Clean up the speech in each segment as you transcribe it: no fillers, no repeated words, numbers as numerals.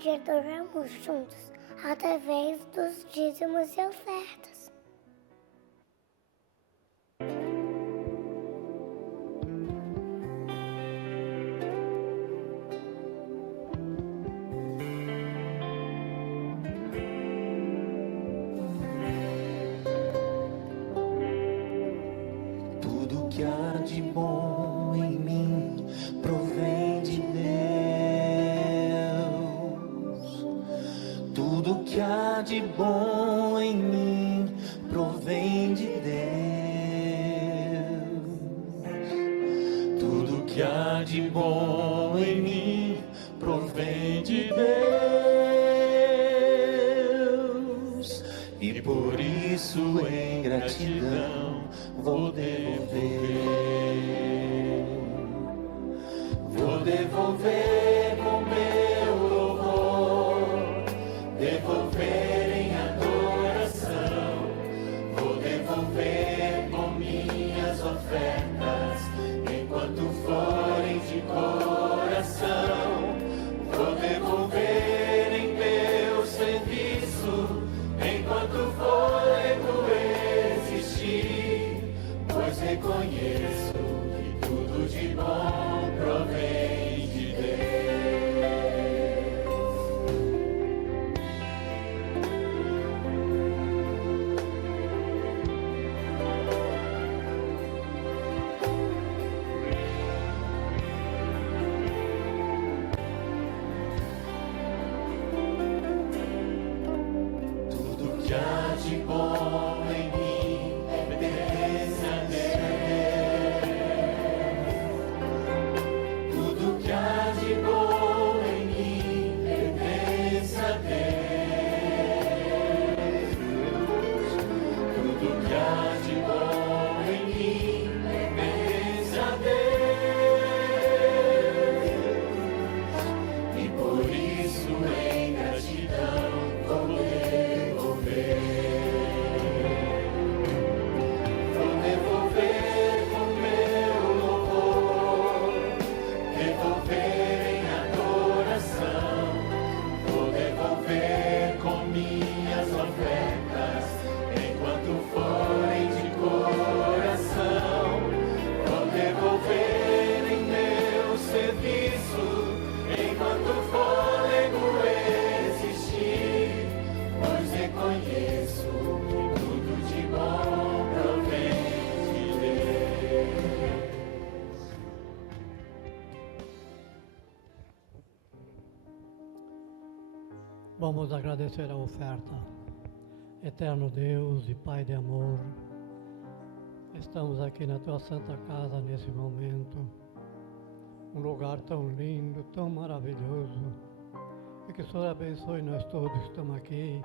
de adorarmos juntos, através dos dízimos e ofertas. Tudo que há de bom em mim provém de Deus. Tudo que há de bom em mim provém de Deus. Tudo que há de bom em mim provém de Deus. E por isso em gratidão vou devolver com meu louvor, devolver em adoração, vou devolver com minhas ofertas, enquanto forem de coração, vou devolver em meu serviço, enquanto fôlego existir, pois reconheço que tudo de bom provém de tudo que há de bom em mim pertence a Deus. Tudo que há de bom em mim pertence a Deus. Tudo que há de bom em mim pertence a Deus. E por isso em gratidão vou devolver com meu louvor, devolver em adoração, vou devolver com minhas ofertas, enquanto forem de coração, vou devolver em meu serviço, enquanto fôlego existir, pois reconheço que tudo de bom provém de Deus. Vamos agradecer a oferta. Eterno Deus e Pai de amor, estamos aqui na Tua Santa Casa nesse momento, um lugar tão lindo, tão maravilhoso, e que o Senhor abençoe nós todos que estamos aqui.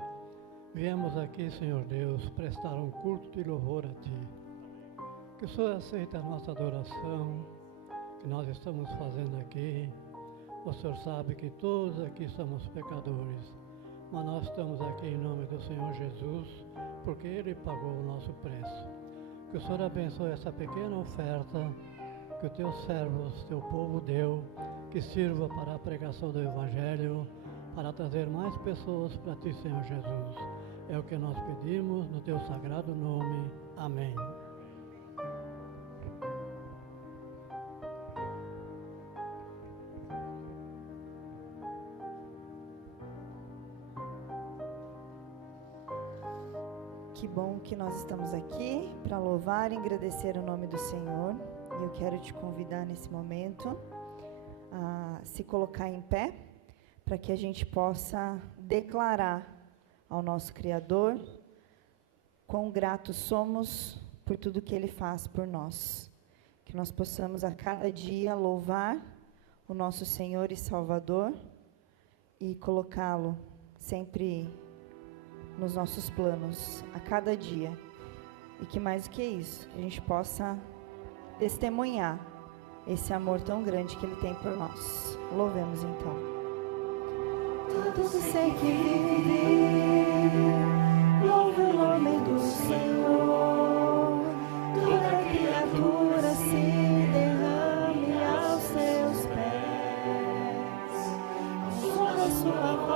Viemos aqui, Senhor Deus, prestar um culto de louvor a Ti. Que o Senhor aceite a nossa adoração, que nós estamos fazendo aqui. O Senhor sabe que todos aqui somos pecadores, mas nós estamos aqui em nome do Senhor Jesus, porque Ele pagou o nosso preço. Que o Senhor abençoe essa pequena oferta que o Teu servo, Teu povo deu, que sirva para a pregação do Evangelho, para trazer mais pessoas para Ti, Senhor Jesus. É o que nós pedimos no Teu sagrado nome. Amém. Que bom que nós estamos aqui para louvar e agradecer o nome do Senhor. E eu quero te convidar nesse momento a se colocar em pé, para que a gente possa declarar ao nosso Criador quão gratos somos por tudo que Ele faz por nós. Que nós possamos a cada dia louvar o nosso Senhor e Salvador e colocá-lo sempre nos nossos planos, a cada dia. E que mais do que isso, que a gente possa testemunhar esse amor tão grande que Ele tem por nós. Louvemos então. Todo ser que vive, louve o nome do Senhor. Toda criatura se derrame aos seus pés, ao som da sua voz.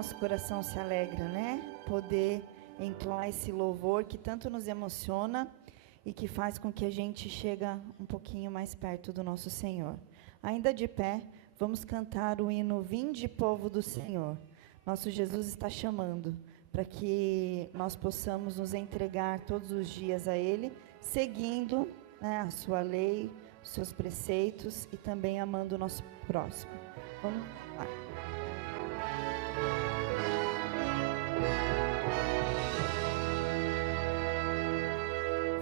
nosso coração se alegra, né? Poder entoar esse louvor que tanto nos emociona e que faz com que a gente chegue um pouquinho mais perto do nosso Senhor. Ainda de pé, vamos cantar o hino Vinde, Povo do Senhor. Nosso Jesus está chamando para que nós possamos nos entregar todos os dias a Ele, seguindo, né, a sua lei, os seus preceitos e também amando o nosso próximo. Vamos lá.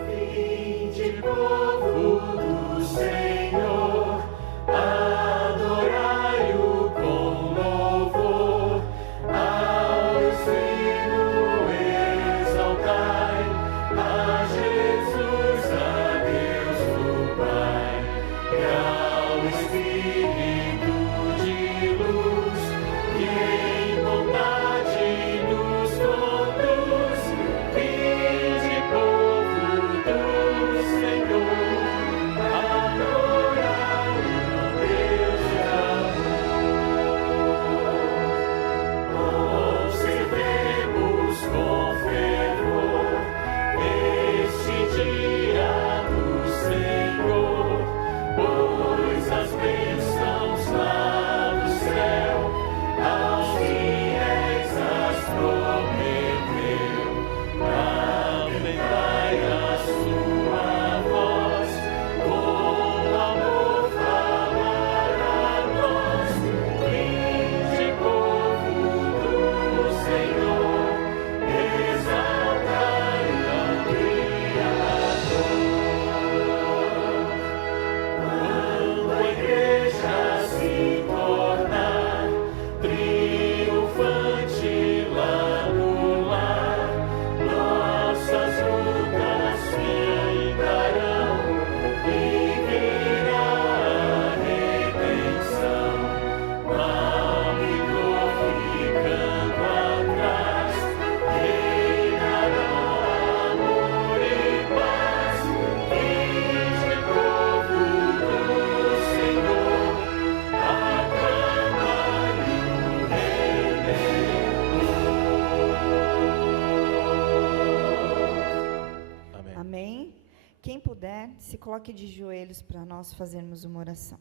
Vinde, povo do Senhor, adorai-o com louvor, ao sino exaltai, a Jesus, a Deus o Pai, e ao Espírito de luz, que em bondade nos conduz. Vinde, povo do Senhor, adorai o Deus de amor. Observemos com fervor este dia do Senhor, pois as bênçãos lá do céu aos fiéis as prometeu. Atentai a sua voz, com amor falar a nós. Vinde, povo do Senhor, exaltai ao Criador. Quando a igreja se tornar triunfante lá no lar, nossas lutas findarão e virá a redenção. Mal e dor ficando atrás, reinará amor e paz. Vinde, povo do Senhor, aclamai o Redentor. Amém. Amém? Quem puder, se coloque de joelhos para nós fazermos uma oração.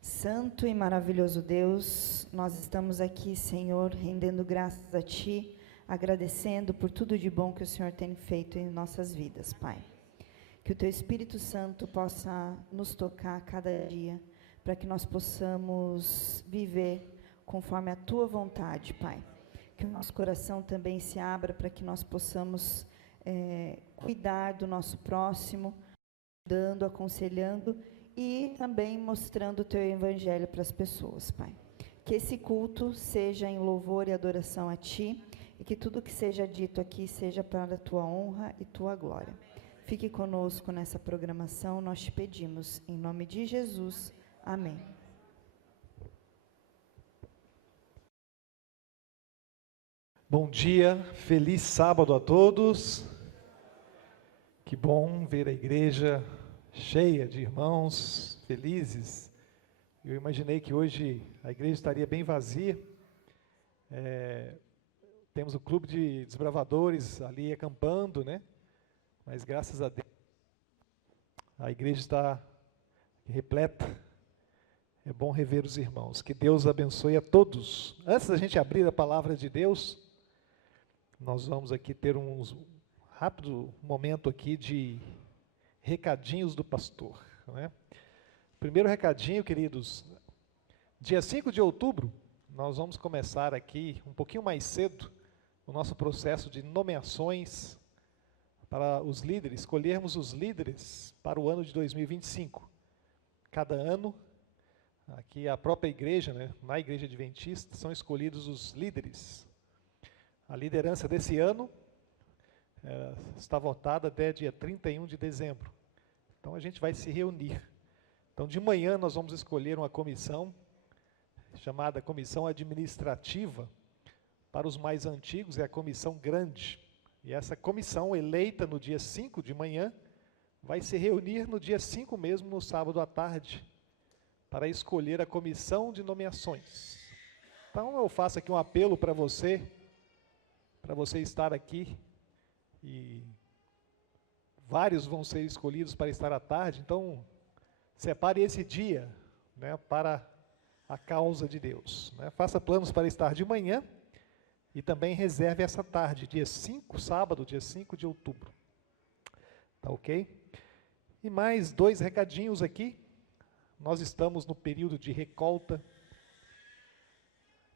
Santo e maravilhoso Deus, nós estamos aqui, Senhor, rendendo graças a Ti, agradecendo por tudo de bom que o Senhor tem feito em nossas vidas, Pai. Que o Teu Espírito Santo possa nos tocar a cada dia, para que nós possamos viver conforme a Tua vontade, Pai. Que o nosso coração também se abra para que nós possamos cuidar do nosso próximo, dando, aconselhando e também mostrando o Teu Evangelho para as pessoas, Pai. Que esse culto seja em louvor e adoração a Ti, e que tudo que seja dito aqui seja para a Tua honra e Tua glória. Fique conosco nessa programação, nós te pedimos, em nome de Jesus. Amém. Bom dia, feliz sábado a todos. Que bom ver a igreja cheia de irmãos felizes. Eu imaginei que hoje a igreja estaria bem vazia. Temos o clube de desbravadores ali acampando, né? Mas graças a Deus a igreja está repleta. É bom rever os irmãos. Que Deus abençoe a todos. Antes da gente abrir a palavra de Deus, nós vamos aqui ter um rápido momento aqui de recadinhos do pastor, né? Primeiro recadinho, queridos, dia 5 de outubro, nós vamos começar aqui um pouquinho mais cedo o nosso processo de nomeações para os líderes, escolhermos os líderes para o ano de 2025. Cada ano, aqui a própria igreja, né, na igreja adventista, são escolhidos os líderes. A liderança desse ano está votada até dia 31 de dezembro. Então a gente vai se reunir. Então de manhã nós vamos escolher uma comissão, chamada Comissão Administrativa. Para os mais antigos é a Comissão Grande. E essa comissão, eleita no dia 5 de manhã, vai se reunir no dia 5 mesmo, no sábado à tarde, para escolher a comissão de nomeações. Então eu faço aqui um apelo para você estar aqui, e vários vão ser escolhidos para estar à tarde, então separe esse dia, né, para a causa de Deus, né? Faça planos para estar de manhã e também reserve essa tarde, dia 5, sábado, dia 5 de outubro. Tá ok? E mais 2 recadinhos aqui. Nós estamos no período de recolta.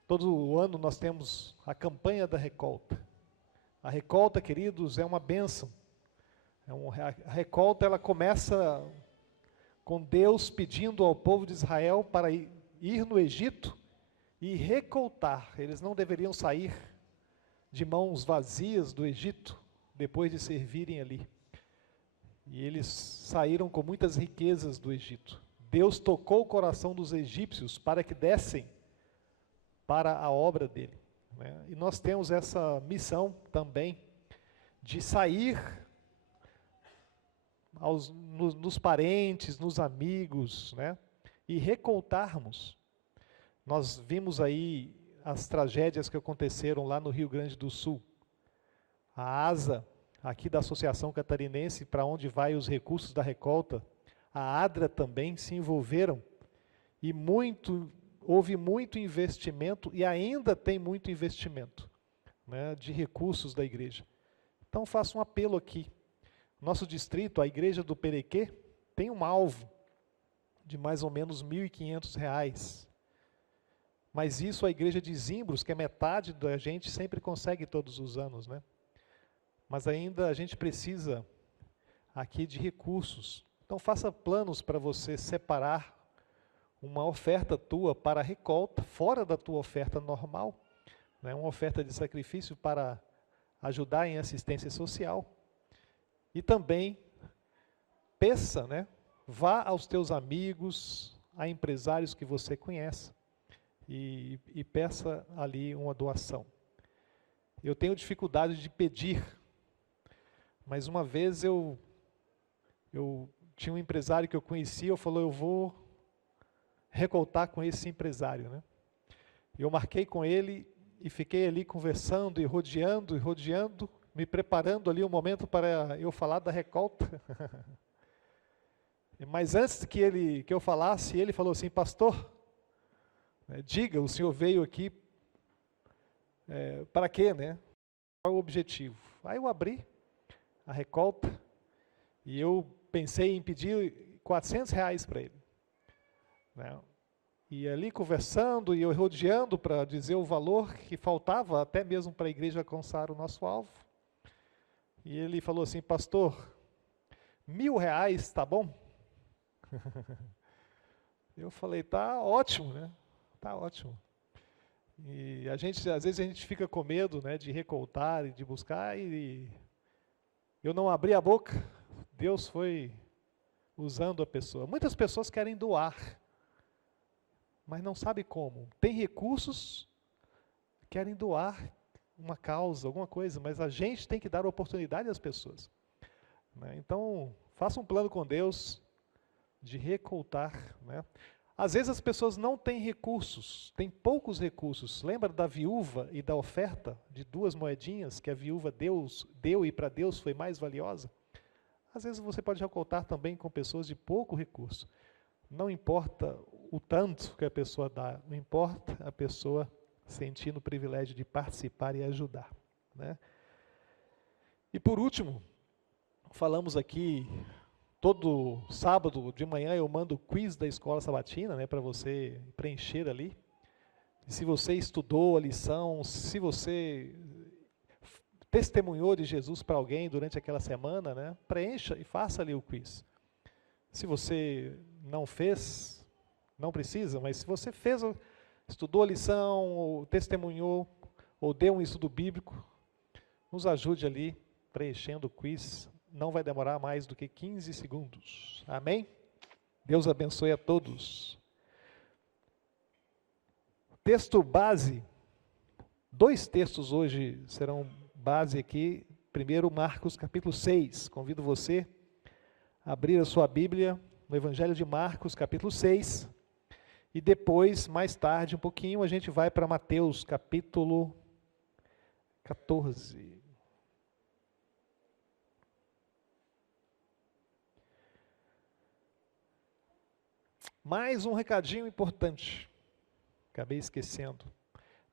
Todo ano nós temos a campanha da recolta. A recolta, queridos, é uma bênção. A recolta, ela começa com Deus pedindo ao povo de Israel para ir no Egito e recoltar. Eles não deveriam sair de mãos vazias do Egito, depois de servirem ali. E eles saíram com muitas riquezas do Egito. Deus tocou o coração dos egípcios para que dessem para a obra dele, né? E nós temos essa missão também de sair nos parentes, nos amigos, né? E recoltarmos. Nós vimos aí as tragédias que aconteceram lá no Rio Grande do Sul. A ASA, aqui da Associação Catarinense, para onde vai os recursos da recolta, a ADRA também se envolveram, e houve muito investimento, e ainda tem muito investimento, né, de recursos da igreja. Então faço um apelo aqui. Nosso distrito, a igreja do Perequê, tem um alvo de mais ou menos R$ 1.500. Mas isso a igreja de Zimbros, que é metade da gente, sempre consegue todos os anos, né? Mas ainda a gente precisa aqui de recursos. Então faça planos para você separar uma oferta tua para a recolta, fora da tua oferta normal, né? Uma oferta de sacrifício para ajudar em assistência social. E também peça, né? Vá aos teus amigos, a empresários que você conhece, e peça ali uma doação. Eu tenho dificuldade de pedir, mas uma vez eu tinha um empresário que eu conhecia, eu falei, eu vou recoltar com esse empresário, né? Eu marquei com ele e fiquei ali conversando e rodeando, me preparando ali um momento para eu falar da recolta. Mas antes que eu falasse, ele falou assim, pastor, diga, o senhor veio aqui para quê, né? Qual o objetivo? Aí eu abri a recolta e eu pensei em pedir R$400 para ele, né? E ali conversando e eu rodeando para dizer o valor que faltava até mesmo para a igreja alcançar o nosso alvo. E ele falou assim, pastor, R$1.000 está bom? Eu falei, tá ótimo, né? Tá ótimo. E às vezes a gente fica com medo, né, de recoltar e de buscar, e eu não abri a boca, Deus foi usando a pessoa. Muitas pessoas querem doar, mas não sabem como. Tem recursos, querem doar uma causa, alguma coisa, mas a gente tem que dar oportunidade às pessoas, né? Então, faça um plano com Deus de recoltar, né? Às vezes as pessoas não têm recursos, têm poucos recursos. Lembra da viúva e da oferta de 2 moedinhas que a viúva deu e para Deus foi mais valiosa? Às vezes você pode recoltar também com pessoas de pouco recurso. Não importa o tanto que a pessoa dá, não importa a pessoa sentindo o privilégio de participar e ajudar, né? E por último, falamos aqui, todo sábado de manhã eu mando o quiz da Escola Sabatina, né, para você preencher ali. E se você estudou a lição, se você testemunhou de Jesus para alguém durante aquela semana, né, preencha e faça ali o quiz. Se você não fez, não precisa, mas se você fez, estudou a lição, ou testemunhou, ou deu um estudo bíblico, nos ajude ali preenchendo o quiz. Não vai demorar mais do que 15 segundos. Amém? Deus abençoe a todos. Texto base. 2 textos hoje serão base aqui. Primeiro, Marcos capítulo 6. Convido você abrir a sua Bíblia no Evangelho de Marcos, capítulo 6, e depois, mais tarde, um pouquinho, a gente vai para Mateus, capítulo 14. Mais um recadinho importante, acabei esquecendo.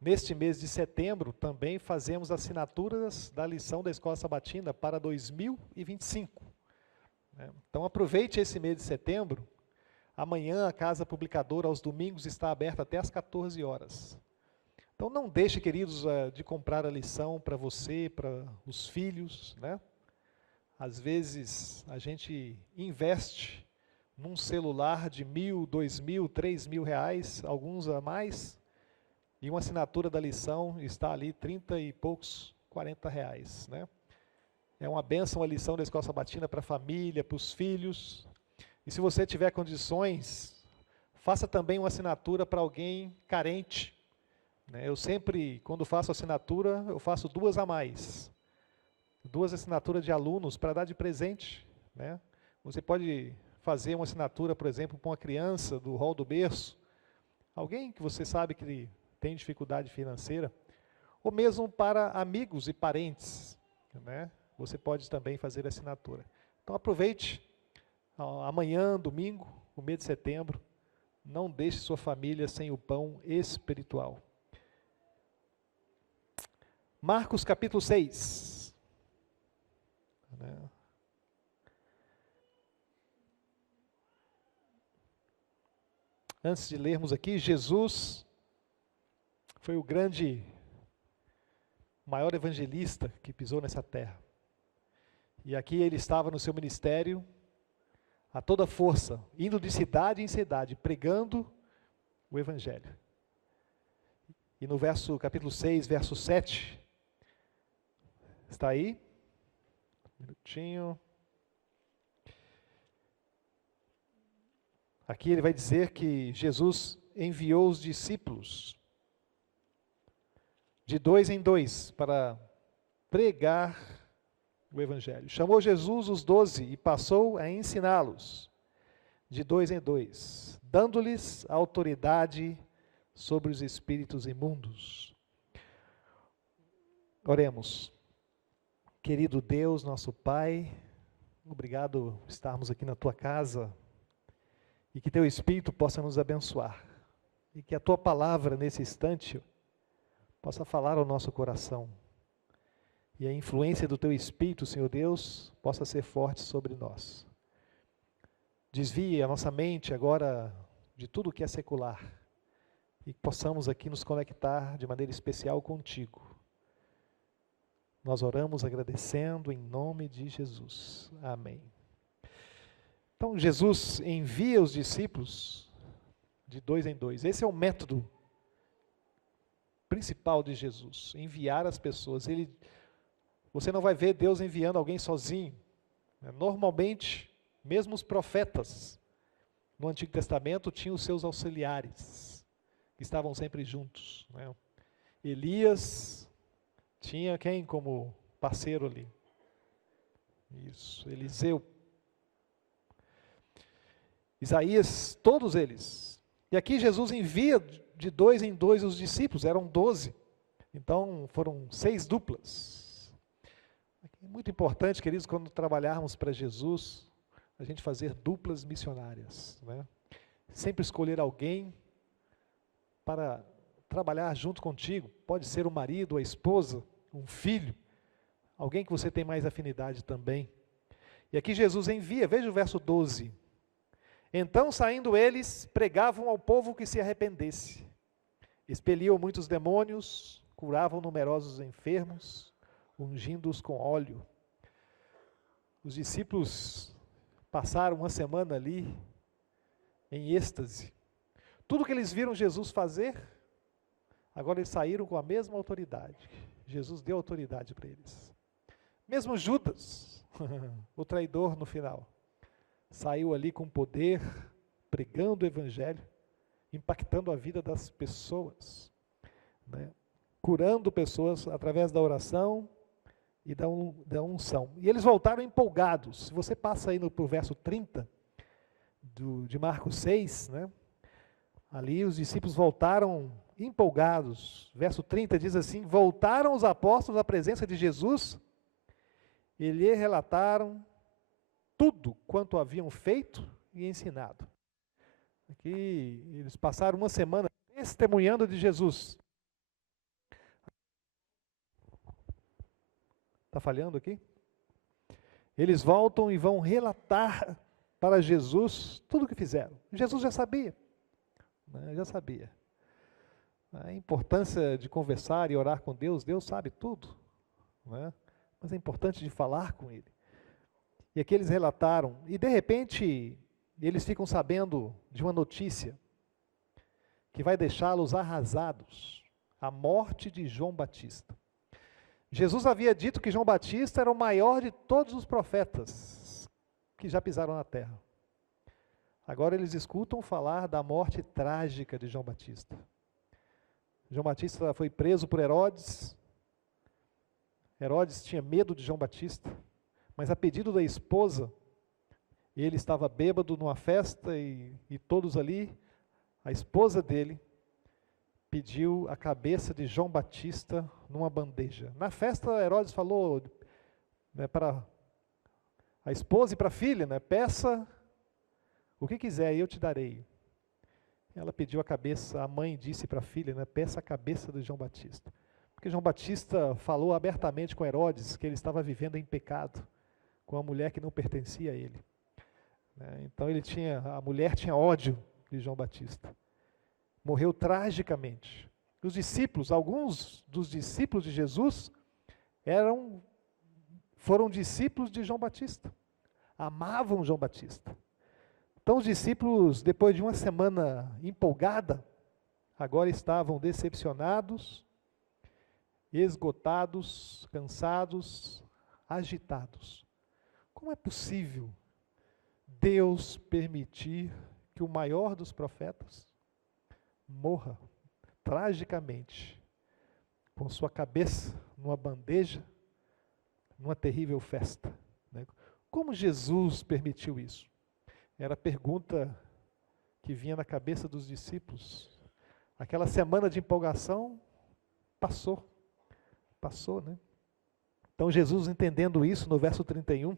Neste mês de setembro, também fazemos assinaturas da lição da Escola Sabatina para 2025. Então aproveite esse mês de setembro. Amanhã a Casa Publicadora, aos domingos, está aberta até às 14 horas. Então não deixe, queridos, de comprar a lição para você, para os filhos, né? Às vezes a gente investe num celular de R$1.000, R$2.000, R$3.000, alguns a mais, e uma assinatura da lição está ali 30 e poucos, R$40, né? É uma bênção a lição da Escola Sabatina para a família, para os filhos. E se você tiver condições, faça também uma assinatura para alguém carente. Eu sempre, quando faço assinatura, eu faço 2 a mais. 2 assinaturas de alunos para dar de presente, né? Você pode fazer uma assinatura, por exemplo, para uma criança do hall do berço, alguém que você sabe que tem dificuldade financeira, ou mesmo para amigos e parentes, né? Você pode também fazer assinatura. Então aproveite, amanhã, domingo, o mês de setembro, não deixe sua família sem o pão espiritual. Marcos capítulo 6. Antes de lermos aqui, Jesus foi o maior evangelista que pisou nessa terra. E aqui ele estava no seu ministério, a toda força, indo de cidade em cidade, pregando o evangelho. E no capítulo 6, verso 7, está aí? Um minutinho. Aqui ele vai dizer que Jesus enviou os discípulos de 2 em 2 para pregar o evangelho. Chamou Jesus os 12 e passou a ensiná-los de 2 em 2, dando-lhes autoridade sobre os espíritos imundos. Oremos. Querido Deus, nosso Pai, obrigado por estarmos aqui na Tua casa e que Teu Espírito possa nos abençoar e que a Tua palavra nesse instante possa falar ao nosso coração e a influência do Teu Espírito, Senhor Deus, possa ser forte sobre nós. Desvie a nossa mente agora de tudo que é secular e que possamos aqui nos conectar de maneira especial contigo. Nós oramos agradecendo em nome de Jesus. Amém. Então Jesus envia os discípulos de 2 em 2. Esse é o método principal de Jesus, enviar as pessoas. Você não vai ver Deus enviando alguém sozinho. Normalmente, mesmo os profetas no Antigo Testamento tinham os seus auxiliares, que estavam sempre juntos, né? Elias tinha quem como parceiro ali? Isso, Eliseu. Isaías, todos eles. E aqui Jesus envia de 2 em 2 os discípulos, eram 12. Então foram 6 duplas. É muito importante, queridos, quando trabalharmos para Jesus, a gente fazer duplas missionárias, né? Sempre escolher alguém para trabalhar junto contigo. Pode ser o marido, a esposa, um filho, alguém que você tem mais afinidade também. E aqui Jesus envia, veja o verso 12. Então, saindo eles, pregavam ao povo que se arrependesse. Expeliam muitos demônios, curavam numerosos enfermos, ungindo-os com óleo. Os discípulos passaram uma semana ali, em êxtase. Tudo que eles viram Jesus fazer, agora eles saíram com a mesma autoridade. Jesus deu autoridade para eles. Mesmo Judas, o traidor no final, saiu ali com poder, pregando o evangelho, impactando a vida das pessoas, né? Curando pessoas através da oração e da unção. E eles voltaram empolgados. Se você passa aí para o verso 30 de Marcos 6, né? Ali os discípulos voltaram empolgados. Verso 30 diz assim: voltaram os apóstolos à presença de Jesus e lhe relataram tudo quanto haviam feito e ensinado. Aqui eles passaram uma semana testemunhando de Jesus. Está falhando aqui? Eles voltam e vão relatar para Jesus tudo o que fizeram. Jesus já sabia. Já sabia. A importância de conversar e orar com Deus, Deus sabe tudo. Né? Mas é importante de falar com Ele. E aqui eles relataram, e de repente eles ficam sabendo de uma notícia que vai deixá-los arrasados: a morte de João Batista. Jesus havia dito que João Batista era o maior de todos os profetas que já pisaram na terra. Agora eles escutam falar da morte trágica de João Batista. João Batista foi preso por Herodes. Herodes tinha medo de João Batista, mas a pedido da esposa, ele estava bêbado numa festa e todos ali, a esposa dele pediu a cabeça de João Batista numa bandeja. Na festa, Herodes falou, né, para a esposa e para a filha, né, peça o que quiser e eu te darei. Ela pediu a cabeça, a mãe disse para a filha, né, peça a cabeça de João Batista. Porque João Batista falou abertamente com Herodes que ele estava vivendo em pecado, com uma mulher que não pertencia a ele. Então a mulher tinha ódio de João Batista. Morreu tragicamente. Os discípulos, alguns dos discípulos de Jesus, foram discípulos de João Batista. Amavam João Batista. Então os discípulos, depois de uma semana empolgada, agora estavam decepcionados, esgotados, cansados, agitados. Como é possível Deus permitir que o maior dos profetas morra tragicamente, com sua cabeça numa bandeja, numa terrível festa? Como Jesus permitiu isso? Era a pergunta que vinha na cabeça dos discípulos. Aquela semana de empolgação passou, né? Então Jesus, entendendo isso, no verso 31,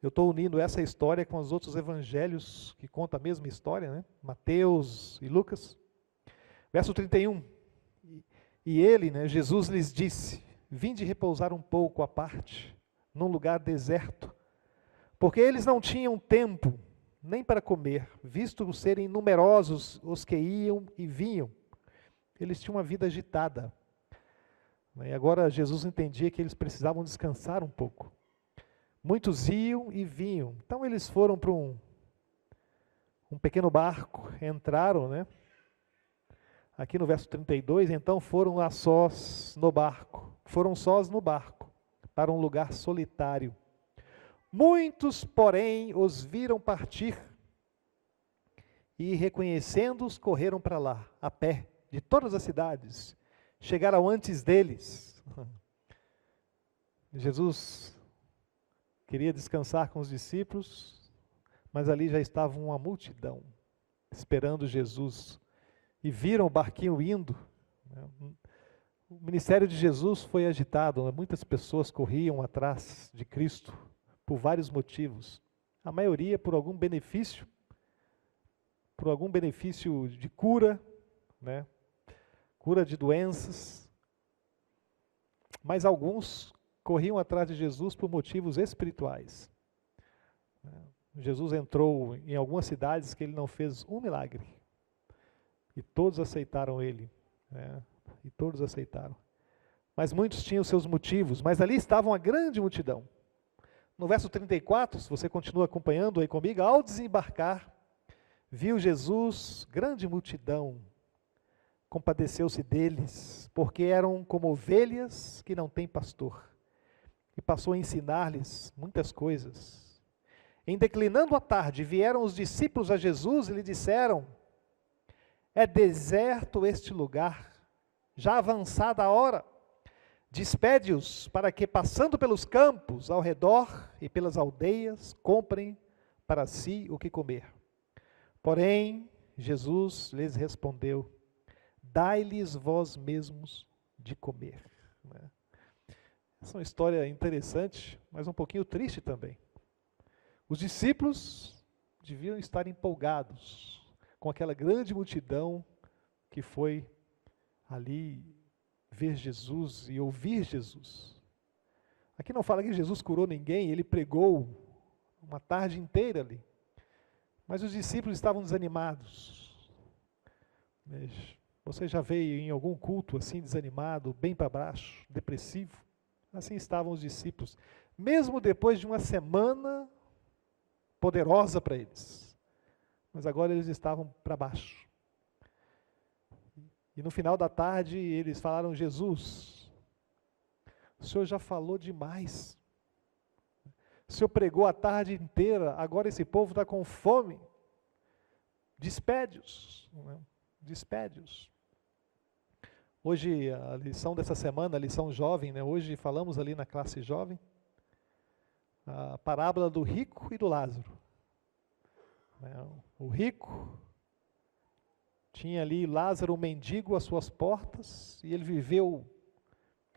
eu estou unindo essa história com os outros evangelhos que contam a mesma história, né? Mateus e Lucas. Verso 31, e ele, né, Jesus lhes disse: vinde repousar um pouco à parte, num lugar deserto, porque eles não tinham tempo nem para comer, visto serem numerosos os que iam e vinham. Eles tinham uma vida agitada. E agora Jesus entendia que eles precisavam descansar um pouco. Muitos iam e vinham. Então eles foram para um pequeno barco, entraram, né? Aqui no verso 32, então foram a sós no barco. Foram sós no barco, para um lugar solitário. Muitos, porém, os viram partir e, reconhecendo-os, correram para lá, a pé, de todas as cidades. Chegaram antes deles. Jesus queria descansar com os discípulos, mas ali já estava uma multidão esperando Jesus. E viram o barquinho indo. O ministério de Jesus foi agitado, muitas pessoas corriam atrás de Cristo por vários motivos. A maioria por algum benefício de cura, né? Cura de doenças. Mas alguns corriam atrás de Jesus por motivos espirituais. Jesus entrou em algumas cidades que ele não fez um milagre. E todos aceitaram ele. E todos aceitaram. Mas muitos tinham seus motivos. Mas ali estava uma grande multidão. No verso 34, se você continua acompanhando aí comigo, ao desembarcar, viu Jesus grande multidão. Compadeceu-se deles, porque eram como ovelhas que não têm pastor. E passou a ensinar-lhes muitas coisas. Em declinando a tarde, vieram os discípulos a Jesus e lhe disseram: é deserto este lugar, já avançada a hora. Despede-os para que, passando pelos campos ao redor e pelas aldeias, comprem para si o que comer. Porém, Jesus lhes respondeu: dai-lhes vós mesmos de comer. Essa é uma história interessante, mas um pouquinho triste também. Os discípulos deviam estar empolgados com aquela grande multidão que foi ali ver Jesus e ouvir Jesus. Aqui não fala que Jesus curou ninguém, ele pregou uma tarde inteira ali. Mas os discípulos estavam desanimados. Você já veio em algum culto assim desanimado, bem para baixo, depressivo? Assim estavam os discípulos, mesmo depois de uma semana poderosa para eles. Mas agora eles estavam para baixo. E no final da tarde eles falaram: Jesus, o Senhor já falou demais. O Senhor pregou a tarde inteira, agora esse povo está com fome. Despede-os. Despede-os. Hoje, a lição dessa semana, a lição jovem, hoje falamos ali na classe jovem, a parábola do rico e do Lázaro. O rico tinha ali Lázaro, um mendigo, às suas portas, e ele viveu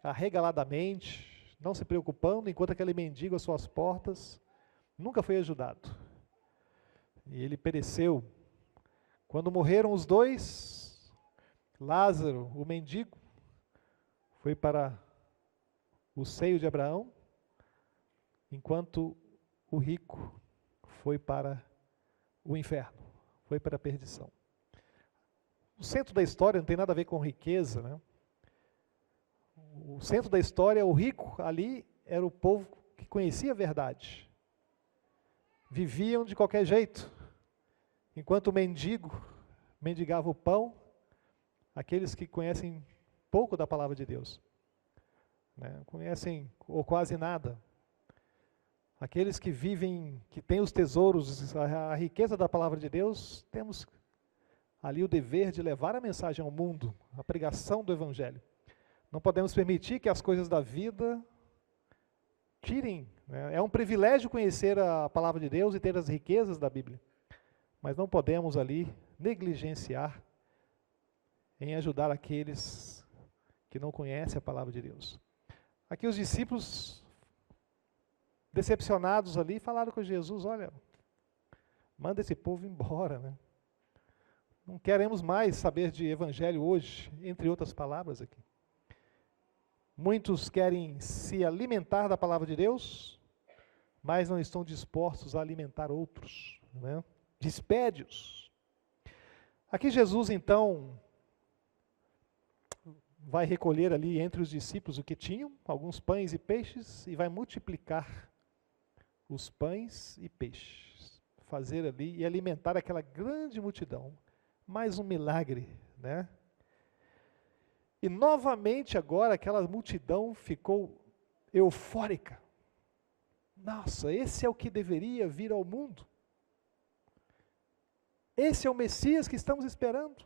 arregaladamente, não se preocupando, enquanto aquele mendigo às suas portas nunca foi ajudado. E ele pereceu. Quando morreram os dois, Lázaro, o mendigo, foi para o seio de Abraão, enquanto o rico foi para o inferno, foi para a perdição. O centro da história não tem nada a ver com riqueza, né? O centro da história, o rico ali era o povo que conhecia a verdade. Viviam de qualquer jeito, enquanto o mendigo mendigava o pão, aqueles que conhecem pouco da palavra de Deus, conhecem ou quase nada. Aqueles que vivem, que têm os tesouros, a riqueza da palavra de Deus, temos ali o dever de levar a mensagem ao mundo, a pregação do Evangelho. Não podemos permitir que as coisas da vida tirem. É um privilégio conhecer a palavra de Deus e ter as riquezas da Bíblia, mas não podemos ali negligenciar em ajudar aqueles que não conhecem a palavra de Deus. Aqui os discípulos, decepcionados ali, falaram com Jesus: olha, manda esse povo embora, Não queremos mais saber de evangelho hoje, entre outras palavras aqui. Muitos querem se alimentar da palavra de Deus, mas não estão dispostos a alimentar outros. Despede-os. Aqui Jesus, então, vai recolher ali entre os discípulos o que tinham, alguns pães e peixes, e vai multiplicar os pães e peixes. Fazer ali e alimentar aquela grande multidão. Mais um milagre, E novamente agora aquela multidão ficou eufórica. Nossa, esse é o que deveria vir ao mundo. Esse é o Messias que estamos esperando.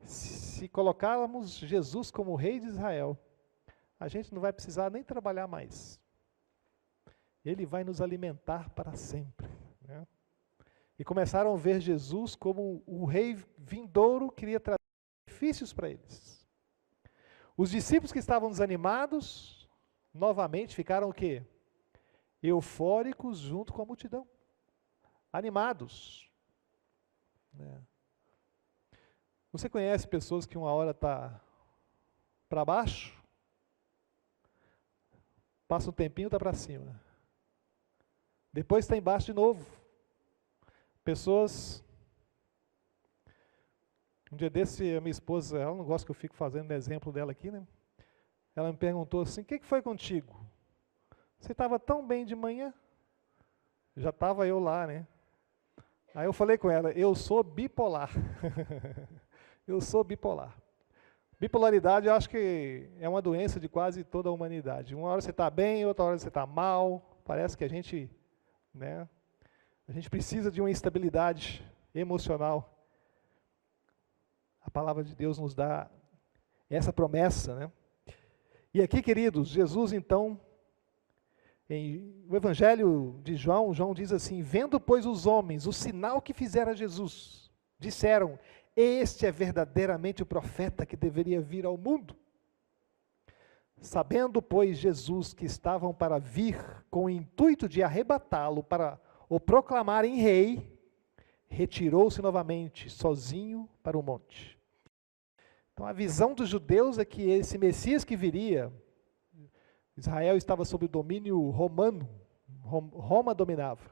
Se colocarmos Jesus como rei de Israel, a gente não vai precisar nem trabalhar mais. Ele vai nos alimentar para sempre. E começaram a ver Jesus como o rei vindouro que iria trazer benefícios para eles. Os discípulos que estavam desanimados, novamente ficaram o quê? Eufóricos junto com a multidão. Animados. Você conhece pessoas que uma hora está para baixo, passa um tempinho, está para cima. Depois está embaixo de novo. Pessoas... Um dia desse, a minha esposa, ela não gosta que eu fique fazendo exemplo dela aqui, Ela me perguntou assim: o que foi contigo? Você estava tão bem de manhã? Já estava eu lá, Aí eu falei com ela: eu sou bipolar. Eu sou bipolar. Bipolaridade, eu acho que é uma doença de quase toda a humanidade. Uma hora você está bem, outra hora você está mal. Parece que a gente precisa de uma estabilidade emocional. A palavra de Deus nos dá essa promessa, E aqui, queridos, Jesus então, o Evangelho de João, João diz assim: vendo, pois, os homens o sinal que fizera Jesus, disseram: este é verdadeiramente o profeta que deveria vir ao mundo. Sabendo, pois, Jesus que estavam para vir com o intuito de arrebatá-lo para o proclamarem rei, retirou-se novamente, sozinho, para o monte. Então a visão dos judeus é que esse Messias que viria, Israel estava sob o domínio romano, Roma dominava.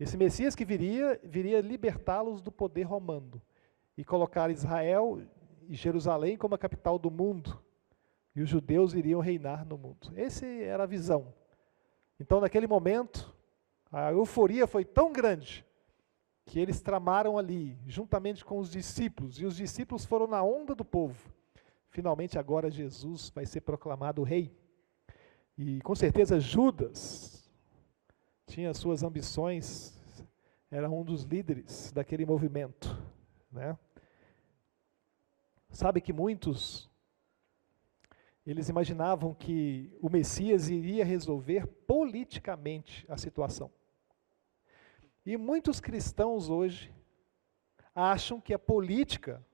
Esse Messias que viria libertá-los do poder romano e colocar Israel e Jerusalém como a capital do mundo. E os judeus iriam reinar no mundo. Essa era a visão. Então, naquele momento, a euforia foi tão grande que eles tramaram ali, juntamente com os discípulos, e os discípulos foram na onda do povo. Finalmente, agora Jesus vai ser proclamado rei. E com certeza Judas tinha suas ambições, era um dos líderes daquele movimento, né? Sabe que muitos, eles imaginavam que o Messias iria resolver politicamente a situação. E muitos cristãos hoje acham que a política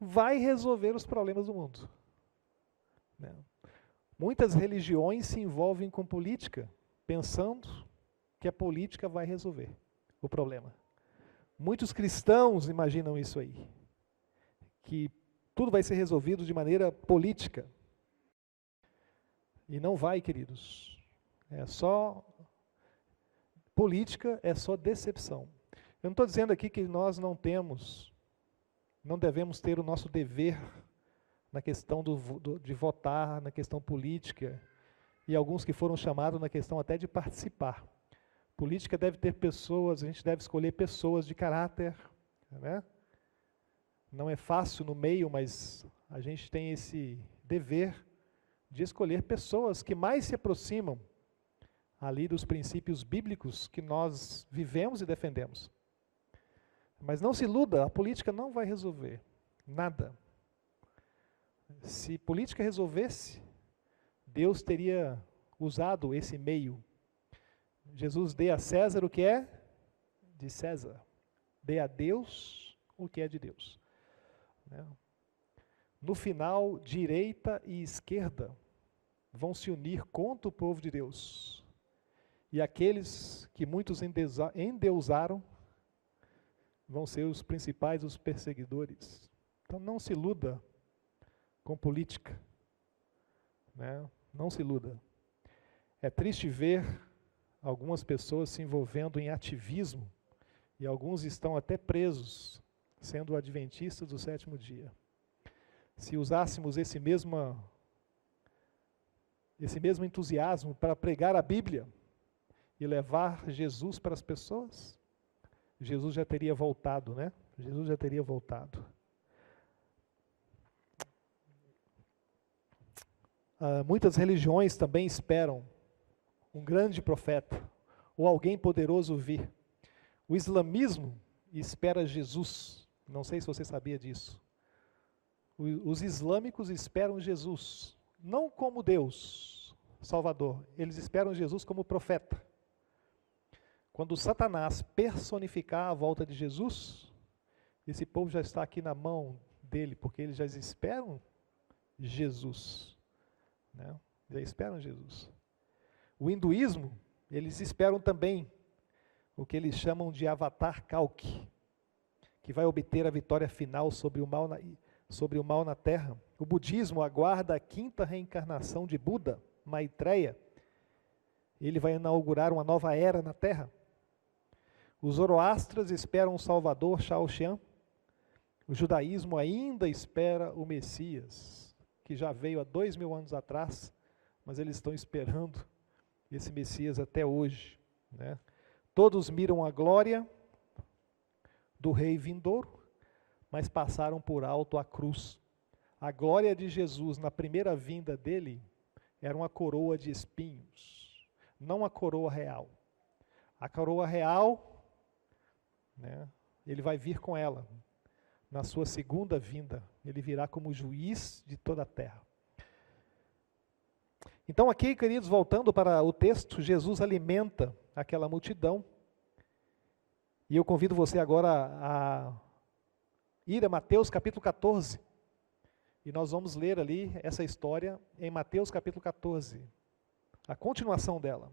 vai resolver os problemas do mundo, né? Muitas religiões se envolvem com política, pensando que a política vai resolver o problema. Muitos cristãos imaginam isso aí, que tudo vai ser resolvido de maneira política. E não vai, queridos. Política é só decepção. Eu não estou dizendo aqui que nós não devemos ter o nosso dever na questão de votar, na questão política, e alguns que foram chamados na questão até de participar. Política deve ter pessoas, a gente deve escolher pessoas de caráter, né? Não é fácil no meio, mas a gente tem esse dever de escolher pessoas que mais se aproximam ali dos princípios bíblicos que nós vivemos e defendemos. Mas não se iluda, a política não vai resolver nada. Se política resolvesse, Deus teria usado esse meio. Jesus: dê a César o que é de César, dê a Deus o que é de Deus. No final, direita e esquerda vão se unir contra o povo de Deus. E aqueles que muitos endeusaram vão ser os principais, os perseguidores. Então não se iluda com política, né? Não se iluda. É triste ver algumas pessoas se envolvendo em ativismo, e alguns estão até presos, sendo adventistas do sétimo dia. Se usássemos esse mesmo entusiasmo para pregar a Bíblia e levar Jesus para as pessoas, Jesus já teria voltado, né? Jesus já teria voltado. Muitas religiões também esperam um grande profeta ou alguém poderoso vir. O islamismo espera Jesus. Não sei se você sabia disso. Os islâmicos esperam Jesus, não como Deus, Salvador. Eles esperam Jesus como profeta. Quando Satanás personificar a volta de Jesus, esse povo já está aqui na mão dele, porque eles já esperam Jesus, né? Já esperam Jesus. O hinduísmo, eles esperam também o que eles chamam de Avatar Kalki, que vai obter a vitória final sobre o mal na Terra. O budismo aguarda a quinta reencarnação de Buda, Maitreya. Ele vai inaugurar uma nova era na Terra. Os zoroastras esperam o Salvador, Shaoxian. O judaísmo ainda espera o Messias, que já veio há 2000 anos atrás, mas eles estão esperando esse Messias até hoje, né? Todos miram a glória do rei vindouro, mas passaram por alto a cruz. A glória de Jesus na primeira vinda dele era uma coroa de espinhos, não a coroa real. A coroa real, né, ele vai vir com ela. Na sua segunda vinda, ele virá como juiz de toda a terra. Então aqui, queridos, voltando para o texto, Jesus alimenta aquela multidão. E eu convido você agora a ir a Mateus capítulo 14. E nós vamos ler ali essa história em Mateus capítulo 14. A continuação dela.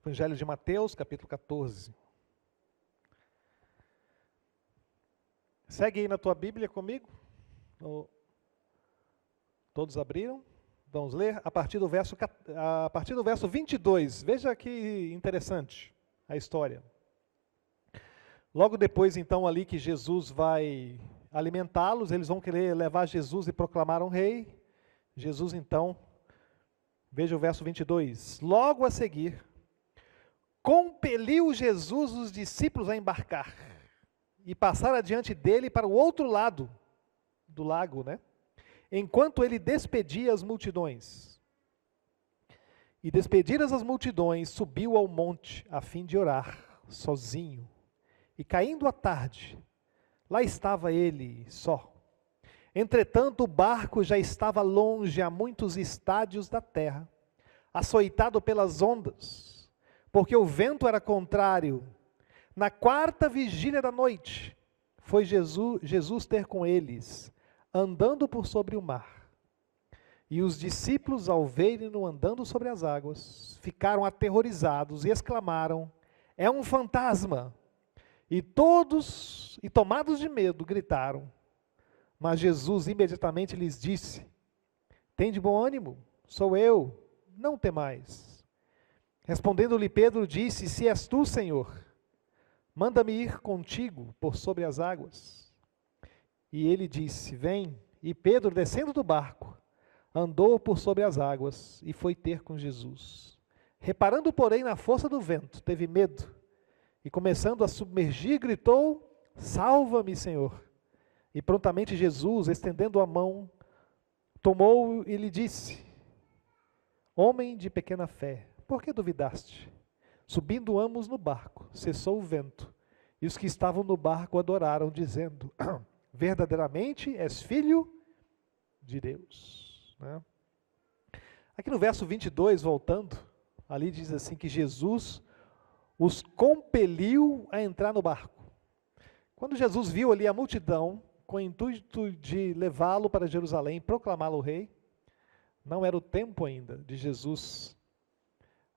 Evangelho de Mateus, capítulo 14. Segue aí na tua Bíblia comigo. Todos abriram? Vamos ler a partir do verso 22. Veja que interessante a história. Logo depois, então, ali que Jesus vai alimentá-los, eles vão querer levar Jesus e proclamar um rei. Jesus, então, veja o verso 22. Logo a seguir, compeliu Jesus os discípulos a embarcar e passar adiante dele para o outro lado do lago, né? Enquanto ele despedia as multidões. E despedidas as multidões, subiu ao monte a fim de orar, sozinho. E caindo a tarde, lá estava ele só. Entretanto, o barco já estava longe a muitos estádios da terra, açoitado pelas ondas, porque o vento era contrário. Na quarta vigília da noite, foi Jesus ter com eles, andando por sobre o mar. E os discípulos, ao verem-no andando sobre as águas, ficaram aterrorizados e exclamaram: é um fantasma! E todos, tomados de medo, gritaram. Mas Jesus imediatamente lhes disse: tende bom ânimo, sou eu, não temais. Respondendo-lhe Pedro, disse: se és tu, Senhor, manda-me ir contigo por sobre as águas. E ele disse: vem. E Pedro, descendo do barco, andou por sobre as águas e foi ter com Jesus. Reparando, porém, na força do vento, teve medo e, começando a submergir, gritou: salva-me, Senhor. E prontamente Jesus, estendendo a mão, tomou-o e lhe disse: homem de pequena fé, por que duvidaste? Subindo ambos no barco, cessou o vento, e os que estavam no barco adoraram, dizendo: verdadeiramente és filho de Deus. Né? Aqui no verso 22, voltando, ali diz assim que Jesus os compeliu a entrar no barco. Quando Jesus viu ali a multidão, com o intuito de levá-lo para Jerusalém, proclamá-lo rei, não era o tempo ainda de Jesus,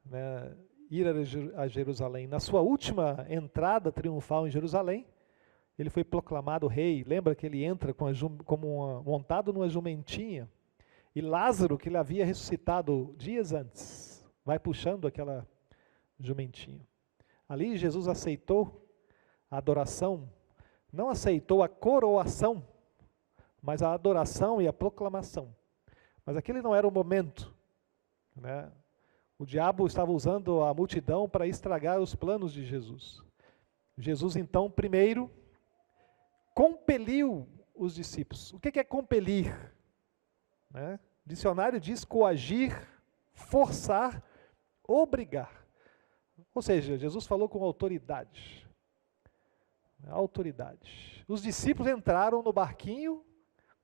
né, ir a Jerusalém. Na sua última entrada triunfal em Jerusalém, ele foi proclamado rei. Lembra que ele entra montado numa jumentinha, e Lázaro, que ele havia ressuscitado dias antes, vai puxando aquela jumentinha. Ali Jesus aceitou a adoração, não aceitou a coroação, mas a adoração e a proclamação. Mas aquele não era o momento, né? O diabo estava usando a multidão para estragar os planos de Jesus. Jesus, então, primeiro, compeliu os discípulos. O que é compelir? Né? O dicionário diz coagir, forçar, obrigar. Ou seja, Jesus falou com autoridade. Autoridade. Os discípulos entraram no barquinho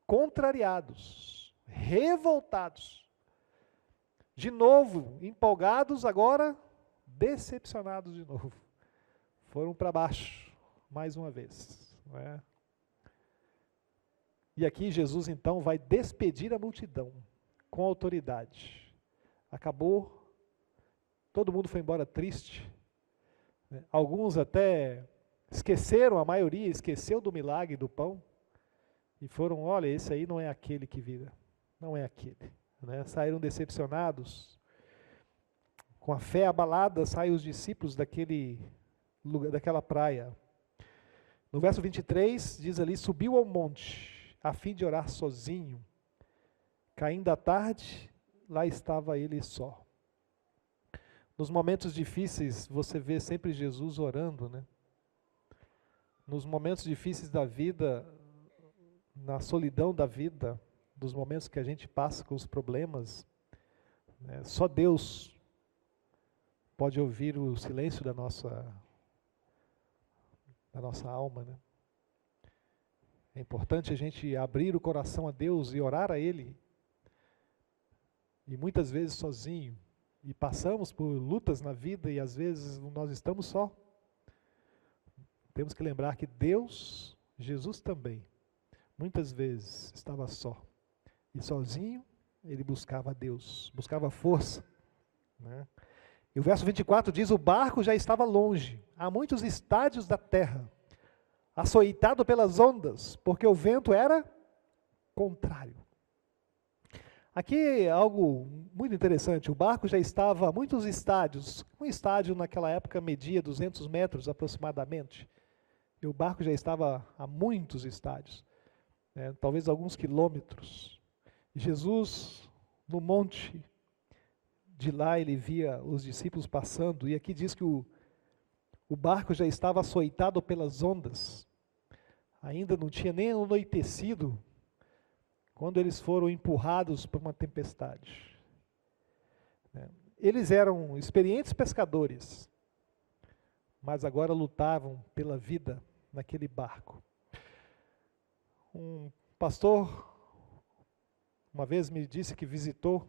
contrariados, revoltados. De novo, empolgados, agora decepcionados de novo. Foram para baixo, mais uma vez. Não é? E aqui Jesus então vai despedir a multidão com autoridade. Acabou, todo mundo foi embora triste. Alguns até esqueceram, a maioria esqueceu do milagre do pão. E foram: olha, esse aí não é aquele que vira, não é aquele. Né? Saíram decepcionados, com a fé abalada, saem os discípulos daquela praia. No verso 23 diz ali: subiu ao monte a fim de orar sozinho. Caindo a tarde, lá estava ele só. Nos momentos difíceis você vê sempre Jesus orando, né? Nos momentos difíceis da vida, na solidão da vida, dos momentos que a gente passa com os problemas, né, só Deus pode ouvir o silêncio da nossa alma, né? É importante a gente abrir o coração a Deus e orar a Ele. E muitas vezes sozinho. E passamos por lutas na vida e às vezes nós estamos só. Temos que lembrar que Deus, Jesus também, muitas vezes estava só. E sozinho ele buscava a Deus, buscava força, né? E o verso 24 diz: o barco já estava longe, a muitos estádios da terra, açoitado pelas ondas, porque o vento era contrário. Aqui algo muito interessante, o barco já estava a muitos estádios. Um estádio naquela época media 200 metros aproximadamente. E o barco já estava a muitos estádios, né, talvez alguns quilômetros. Jesus, no monte de lá, ele via os discípulos passando, e aqui diz que o barco já estava açoitado pelas ondas. Ainda não tinha nem anoitecido quando eles foram empurrados por uma tempestade. Eles eram experientes pescadores, mas agora lutavam pela vida naquele barco. Um pastor uma vez me disse que visitou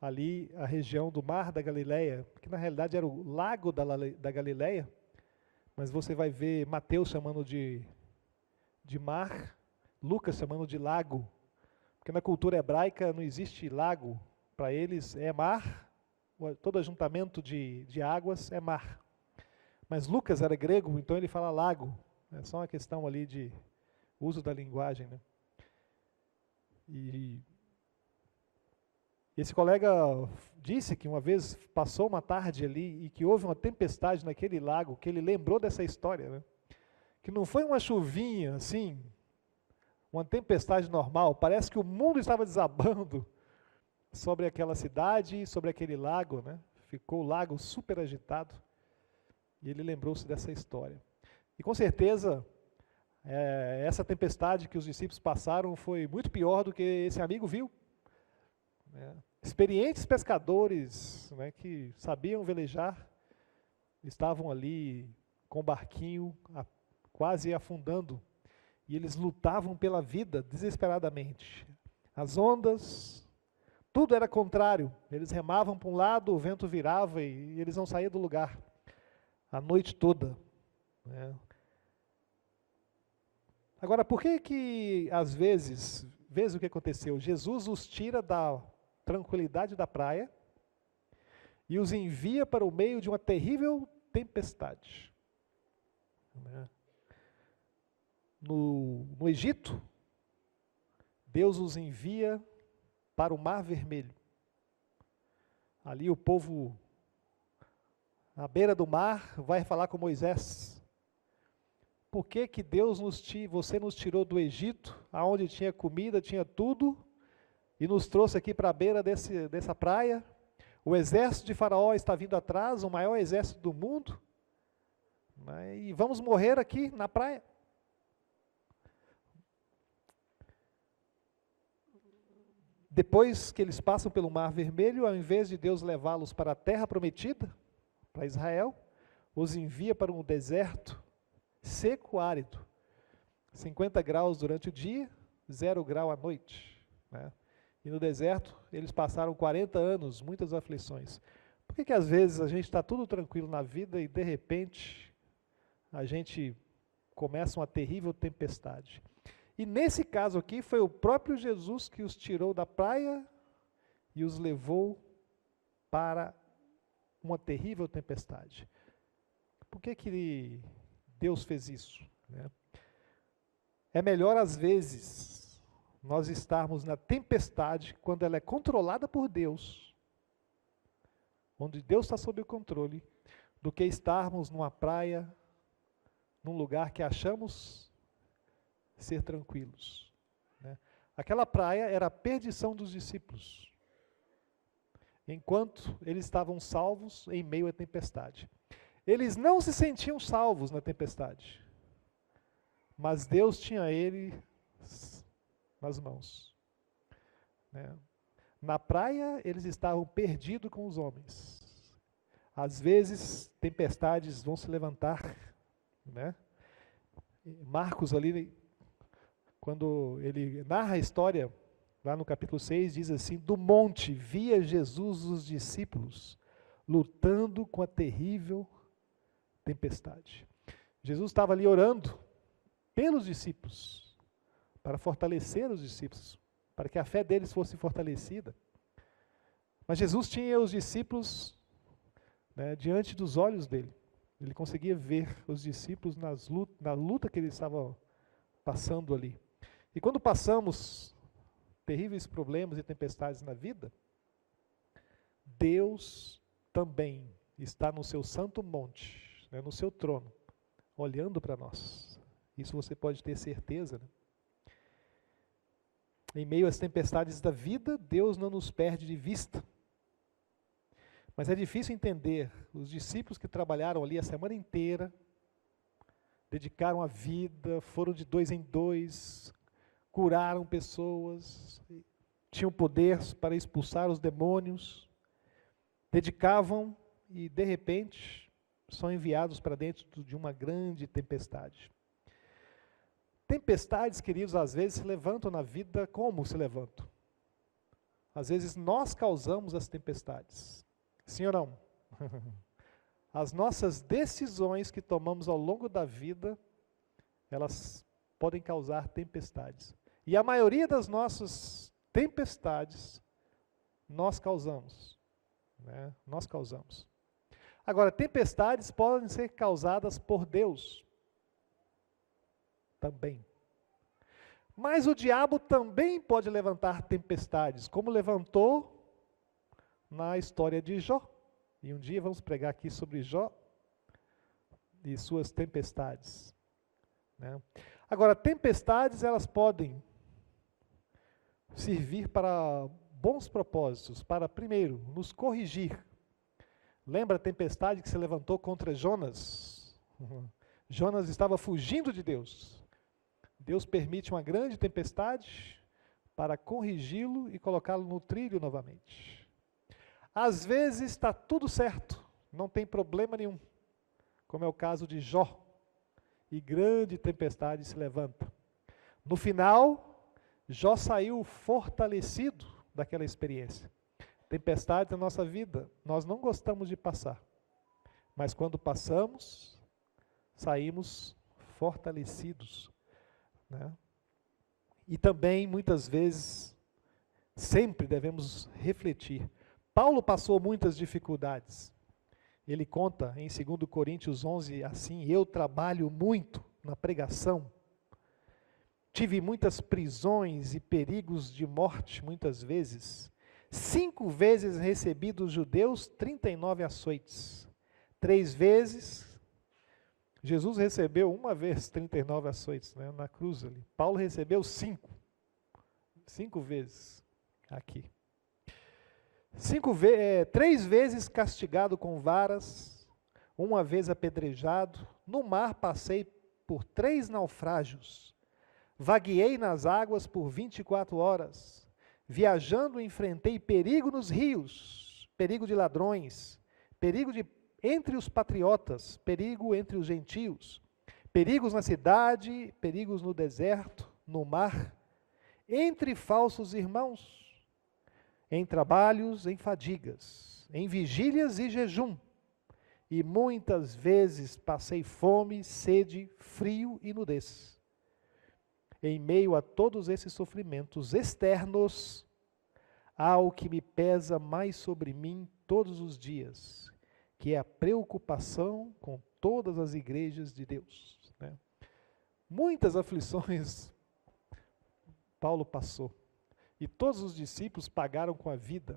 ali a região do Mar da Galileia, que na realidade era o Lago da Galileia, mas você vai ver Mateus chamando de mar, Lucas chamando de lago, porque na cultura hebraica não existe lago, para eles é mar, todo ajuntamento de águas é mar. Mas Lucas era grego, então ele fala lago, é só uma questão ali de uso da linguagem, né? E esse colega disse que uma vez passou uma tarde ali e que houve uma tempestade naquele lago, que ele lembrou dessa história, né? Que não foi uma chuvinha assim, uma tempestade normal, parece que o mundo estava desabando sobre aquela cidade, sobre aquele lago, né? Ficou o lago super agitado, e ele lembrou-se dessa história. E com certeza, essa tempestade que os discípulos passaram foi muito pior do que esse amigo viu. Experientes pescadores, né, que sabiam velejar, estavam ali com o barquinho quase afundando, e eles lutavam pela vida desesperadamente. As ondas, tudo era contrário, eles remavam para um lado, o vento virava e eles não saíam do lugar a noite toda, né? Agora, por que às vezes o que aconteceu? Jesus os tira da tranquilidade da praia e os envia para o meio de uma terrível tempestade, né? No Egito, Deus os envia para o Mar Vermelho. Ali o povo, à beira do mar, vai falar com Moisés. Por que que você nos tirou do Egito, aonde tinha comida, tinha tudo, e nos trouxe aqui para a beira dessa praia? O exército de Faraó está vindo atrás, o maior exército do mundo, né, e vamos morrer aqui na praia. Depois que eles passam pelo Mar Vermelho, ao invés de Deus levá-los para a terra prometida, para Israel, os envia para um deserto seco, árido. 50 graus durante o dia, 0 grau à noite, né? E no deserto, eles passaram 40 anos, muitas aflições. Por que às vezes a gente está tudo tranquilo na vida e de repente a gente começa uma terrível tempestade? E nesse caso aqui foi o próprio Jesus que os tirou da praia e os levou para uma terrível tempestade. Por que Deus fez isso, né? É melhor às vezes nós estarmos na tempestade quando ela é controlada por Deus, onde Deus está sob o controle, do que estarmos numa praia, num lugar que achamos ser tranquilos, né? Aquela praia era a perdição dos discípulos, enquanto eles estavam salvos em meio à tempestade. Eles não se sentiam salvos na tempestade, mas Deus tinha eles nas mãos, né? Na praia eles estavam perdidos com os homens, Às vezes, tempestades vão se levantar, né? Marcos ali, quando ele narra a história, lá no capítulo 6, diz assim: do monte via Jesus os discípulos lutando com a terrível tempestade. Jesus estava ali orando pelos discípulos, para fortalecer os discípulos, para que a fé deles fosse fortalecida. Mas Jesus tinha os discípulos, né, diante dos olhos dele. Ele conseguia ver os discípulos na luta que eles estavam passando ali. E quando passamos terríveis problemas e tempestades na vida, Deus também está no seu santo monte, né, no seu trono, olhando para nós. Isso você pode ter certeza, né? Em meio às tempestades da vida, Deus não nos perde de vista. Mas é difícil entender os discípulos que trabalharam ali a semana inteira, dedicaram a vida, foram de 2 em 2, curaram pessoas, tinham poder para expulsar os demônios, dedicavam e, de repente, são enviados para dentro de uma grande tempestade. Tempestades, queridos, às vezes se levantam na vida. Como se levantam? Às vezes nós causamos as tempestades. Sim ou não? As nossas decisões que tomamos ao longo da vida, elas podem causar tempestades. E a maioria das nossas tempestades, nós causamos. Né? Nós causamos. Agora, tempestades podem ser causadas por Deus. Também. Mas o diabo também pode levantar tempestades, como levantou na história de Jó. E um dia vamos pregar aqui sobre Jó e suas tempestades. Né? Agora, tempestades, elas podem servir para bons propósitos, para, primeiro, nos corrigir. Lembra a tempestade que se levantou contra Jonas? Jonas estava fugindo de Deus. Deus permite uma grande tempestade para corrigi-lo e colocá-lo no trilho novamente. Às vezes está tudo certo, não tem problema nenhum, como é o caso de Jó, e grande tempestade se levanta. No final, Jó saiu fortalecido daquela experiência. Tempestades na nossa vida, nós não gostamos de passar, mas quando passamos, saímos fortalecidos. Né? E também, muitas vezes, sempre devemos refletir. Paulo passou muitas dificuldades. Ele conta em 2 Coríntios 11 assim: eu trabalho muito na pregação, tive muitas prisões e perigos de morte muitas vezes, 5 vezes recebi dos judeus 39 açoites, 3 vezes... Jesus recebeu uma vez 39 açoites, né, na cruz ali. Paulo recebeu 5 vezes aqui. 3 vezes castigado com varas, 1 vez apedrejado. No mar passei por 3 naufrágios. Vagueei nas águas por 24 horas. Viajando enfrentei perigo nos rios, perigo de ladrões, perigo entre os patriotas, perigo entre os gentios, perigos na cidade, perigos no deserto, no mar, entre falsos irmãos, em trabalhos, em fadigas, em vigílias e jejum, e muitas vezes passei fome, sede, frio e nudez. Em meio a todos esses sofrimentos externos, há o que me pesa mais sobre mim todos os dias, que é a preocupação com todas as igrejas de Deus. Né? Muitas aflições Paulo passou, e todos os discípulos pagaram com a vida,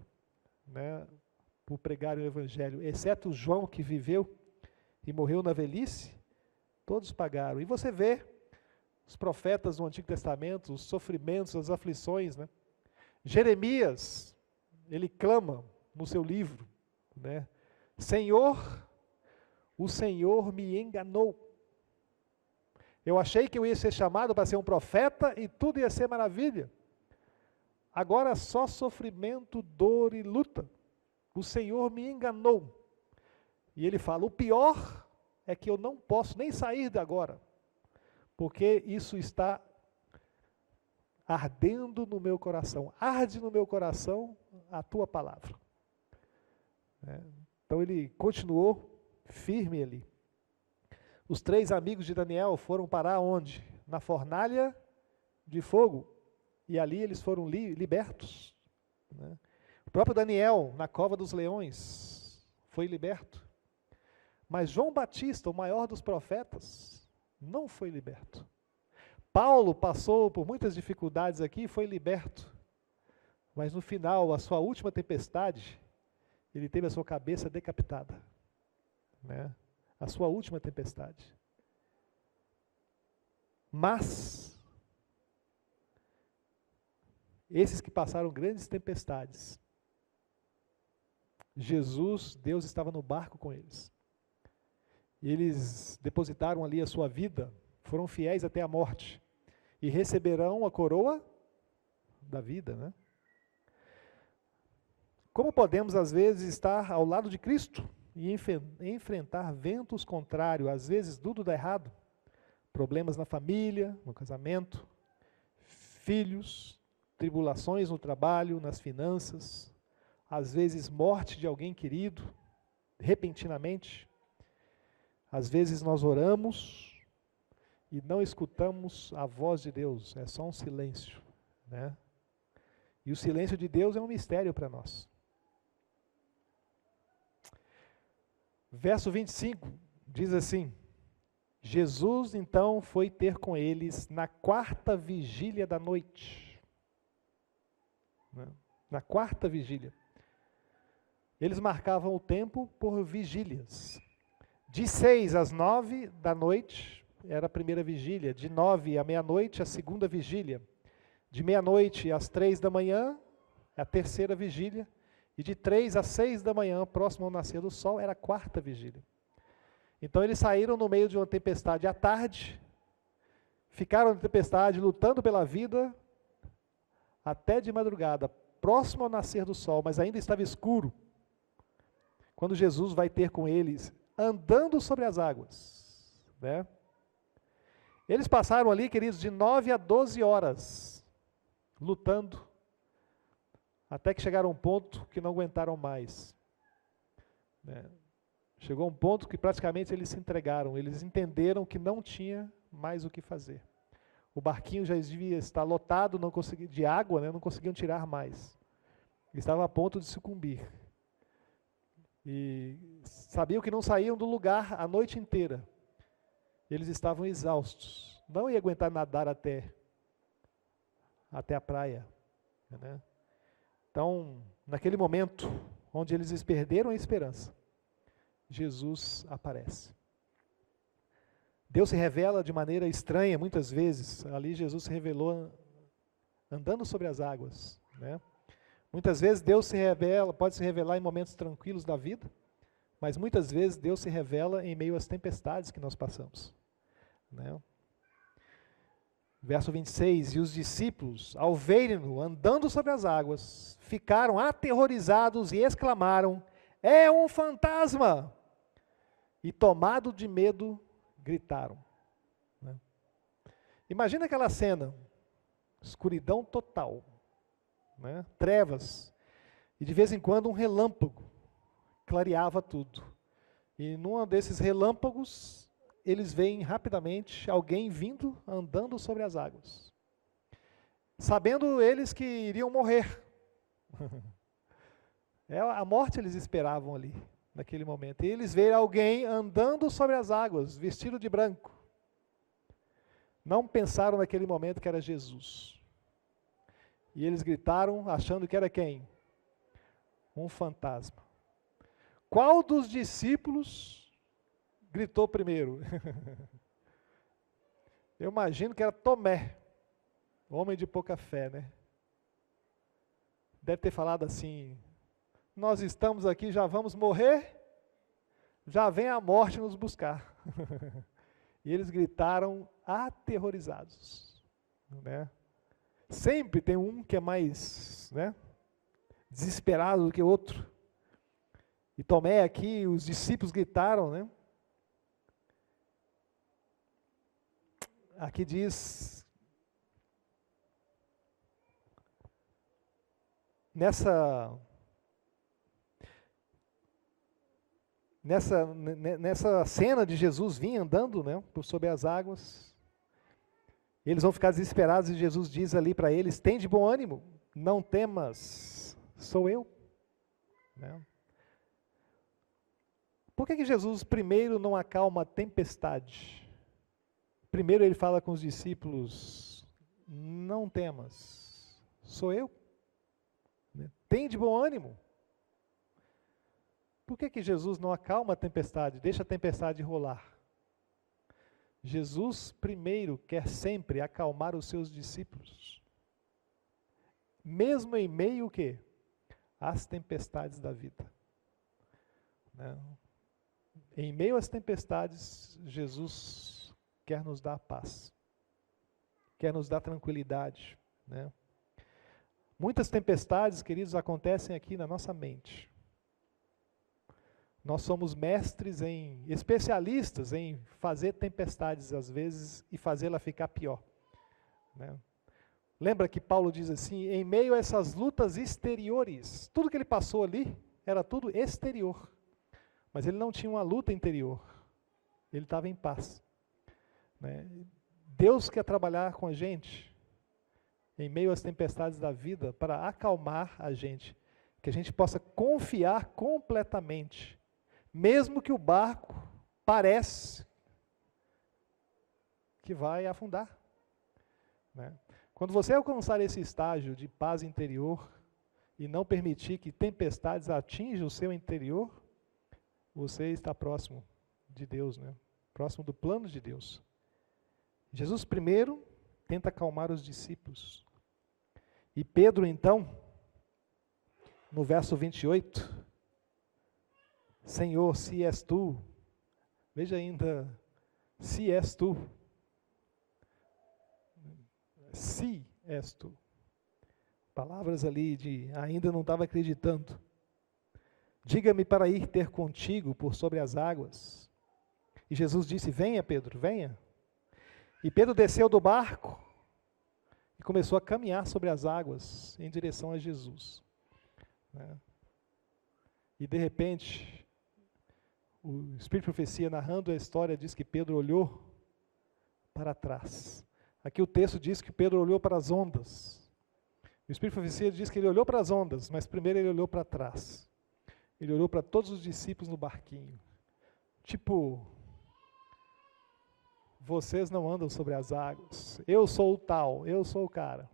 né, por pregar o Evangelho, exceto João, que viveu e morreu na velhice. Todos pagaram. E você vê os profetas do Antigo Testamento, os sofrimentos, as aflições. Né? Jeremias, ele clama no seu livro, né? Senhor, o Senhor me enganou. Eu achei que eu ia ser chamado para ser um profeta e tudo ia ser maravilha. Agora só sofrimento, dor e luta. O Senhor me enganou. E ele fala: o pior é que eu não posso nem sair de agora, porque isso está ardendo no meu coração. Arde no meu coração a tua palavra. Então ele continuou firme ali. Os 3 amigos de Daniel foram parar onde? Na fornalha de fogo. E ali eles foram libertos. O próprio Daniel, na cova dos leões, foi liberto. Mas João Batista, o maior dos profetas, não foi liberto. Paulo passou por muitas dificuldades aqui e foi liberto. Mas no final, a sua última tempestade, ele teve a sua cabeça decapitada. A sua última tempestade. Mas, esses que passaram grandes tempestades, Jesus, Deus estava no barco com eles. Eles depositaram ali a sua vida, foram fiéis até a morte, e receberão a coroa da vida, Como podemos, às vezes, estar ao lado de Cristo e enfrentar ventos contrários, às vezes tudo dá errado, problemas na família, no casamento, filhos, tribulações no trabalho, nas finanças, às vezes morte de alguém querido, repentinamente. Às vezes nós oramos e não escutamos a voz de Deus, é só um silêncio, E o silêncio de Deus é um mistério para nós. Verso 25 diz assim: Jesus então foi ter com eles na 4ª vigília da noite. Na 4ª vigília. Eles marcavam o tempo por vigílias. De 6 às 9 da noite era a primeira vigília, de 9 à meia-noite a segunda vigília, de meia-noite às 3 da manhã a terceira vigília, e de 3 às 6 da manhã, próximo ao nascer do sol, era a 4ª vigília. Então eles saíram no meio de uma tempestade à tarde, ficaram na tempestade lutando pela vida até de madrugada, próximo ao nascer do sol, mas ainda estava escuro, quando Jesus vai ter com eles, andando sobre as águas. Eles passaram ali, queridos, de 9 a 12 horas, lutando, até que chegaram a um ponto que não aguentaram mais. Chegou a um ponto que praticamente eles se entregaram, eles entenderam que não tinha mais o que fazer. O barquinho já devia estar lotado de água, não conseguiam tirar mais. Estavam a ponto de sucumbir. E sabiam que não saíam do lugar a noite inteira. Eles estavam exaustos, não iam aguentar nadar até a praia. Então, naquele momento, onde eles perderam a esperança, Jesus aparece. Deus se revela de maneira estranha, muitas vezes. Ali Jesus se revelou andando sobre as águas. Muitas vezes Deus pode se revelar em momentos tranquilos da vida, mas muitas vezes Deus se revela em meio às tempestades que nós passamos. Verso 26, e os discípulos, ao verem-no andando sobre as águas, ficaram aterrorizados e exclamaram: é um fantasma! E tomados de medo, gritaram. Imagina aquela cena, escuridão total, trevas, e de vez em quando um relâmpago clareava tudo. E num desses relâmpagos, eles veem rapidamente alguém vindo, andando sobre as águas. Sabendo eles que iriam morrer. A morte eles esperavam ali, naquele momento. E eles veem alguém andando sobre as águas, vestido de branco. Não pensaram naquele momento que era Jesus. E eles gritaram, achando que era quem? Um fantasma. Qual dos discípulos gritou primeiro? Eu imagino que era Tomé, homem de pouca fé, Deve ter falado assim: nós estamos aqui, já vamos morrer, já vem a morte nos buscar. E eles gritaram aterrorizados. Sempre tem um que é mais desesperado do que o outro. E Tomé aqui, os discípulos gritaram, né? Aqui diz, nessa cena de Jesus vir andando, né, por sobre as águas, eles vão ficar desesperados e Jesus diz ali para eles: tem de bom ânimo, não temas, sou eu. Né? Por que Jesus primeiro não acalma a tempestade? Primeiro ele fala com os discípulos: não temas, sou eu. Tem de bom ânimo. Por que Jesus não acalma a tempestade, deixa a tempestade rolar? Jesus primeiro quer sempre acalmar os seus discípulos. Mesmo em meio o quê? Às tempestades da vida. Né? Em meio às tempestades, Jesus quer nos dar paz. Quer nos dar tranquilidade. Né? Muitas tempestades, queridos, acontecem aqui na nossa mente. Nós somos especialistas em fazer tempestades às vezes e fazê-la ficar pior. Né? Lembra que Paulo diz assim, em meio a essas lutas exteriores, tudo que ele passou ali era tudo exterior, mas ele não tinha uma luta interior, ele estava em paz. Né? Deus quer trabalhar com a gente em meio às tempestades da vida para acalmar a gente, que a gente possa confiar completamente. Mesmo que o barco parece que vai afundar. Né? Quando você alcançar esse estágio de paz interior e não permitir que tempestades atinjam o seu interior, você está próximo de Deus, né? Próximo do plano de Deus. Jesus primeiro tenta acalmar os discípulos. E Pedro então, no verso 28, Senhor, se és tu, veja ainda, se és tu, se és tu, palavras ali de ainda não estava acreditando, diga-me para ir ter contigo por sobre as águas. E Jesus disse, venha Pedro, venha. E Pedro desceu do barco e começou a caminhar sobre as águas em direção a Jesus. Né? E de repente, o Espírito de Profecia, narrando a história, diz que Pedro olhou para trás. Aqui o texto diz que Pedro olhou para as ondas. O Espírito de Profecia diz que ele olhou para as ondas, mas primeiro ele olhou para trás. Ele olhou para todos os discípulos no barquinho. Tipo, vocês não andam sobre as águas. Eu sou o tal, eu sou o cara.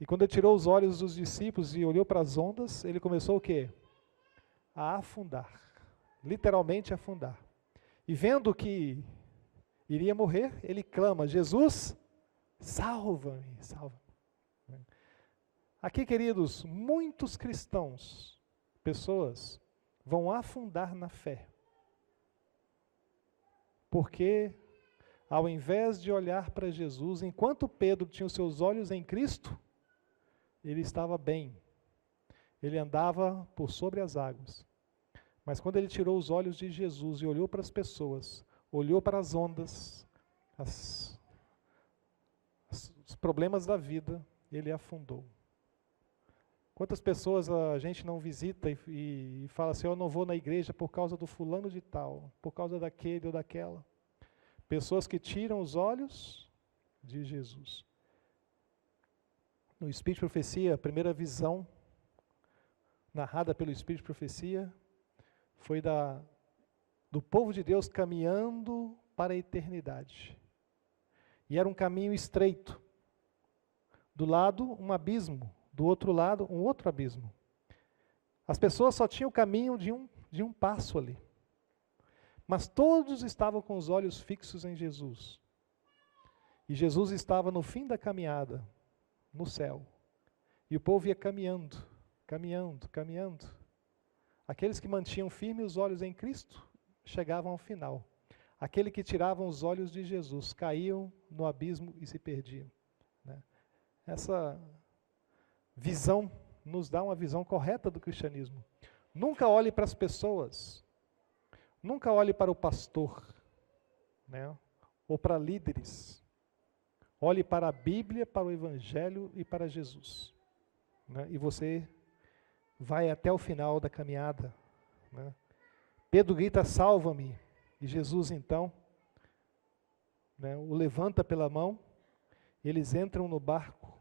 E quando ele tirou os olhos dos discípulos e olhou para as ondas, ele começou o quê? A afundar. Literalmente afundar. E vendo que iria morrer, ele clama, Jesus, salva-me, salva-me. Aqui, queridos, muitos cristãos, pessoas, vão afundar na fé. Porque, ao invés de olhar para Jesus, enquanto Pedro tinha os seus olhos em Cristo, ele estava bem. Ele andava por sobre as águas. Mas quando ele tirou os olhos de Jesus e olhou para as pessoas, olhou para as ondas, os problemas da vida, ele afundou. Quantas pessoas a gente não visita e fala assim, eu não vou na igreja por causa do fulano de tal, por causa daquele ou daquela. Pessoas que tiram os olhos de Jesus. No Espírito de Profecia, a primeira visão narrada pelo Espírito de Profecia foi do povo de Deus caminhando para a eternidade. E era um caminho estreito. Do lado, um abismo. Do outro lado, um outro abismo. As pessoas só tinham o caminho de um passo ali. Mas todos estavam com os olhos fixos em Jesus. E Jesus estava no fim da caminhada, no céu. E o povo ia caminhando, caminhando, caminhando. Aqueles que mantinham firmes os olhos em Cristo, chegavam ao final. Aqueles que tiravam os olhos de Jesus, caíam no abismo e se perdiam. Né? Essa visão nos dá uma visão correta do cristianismo. Nunca olhe para as pessoas, nunca olhe para o pastor, né? Ou para líderes. Olhe para a Bíblia, para o Evangelho e para Jesus, né? E você vai até o final da caminhada, né? Pedro grita, salva-me, e Jesus então, né, o levanta pela mão, eles entram no barco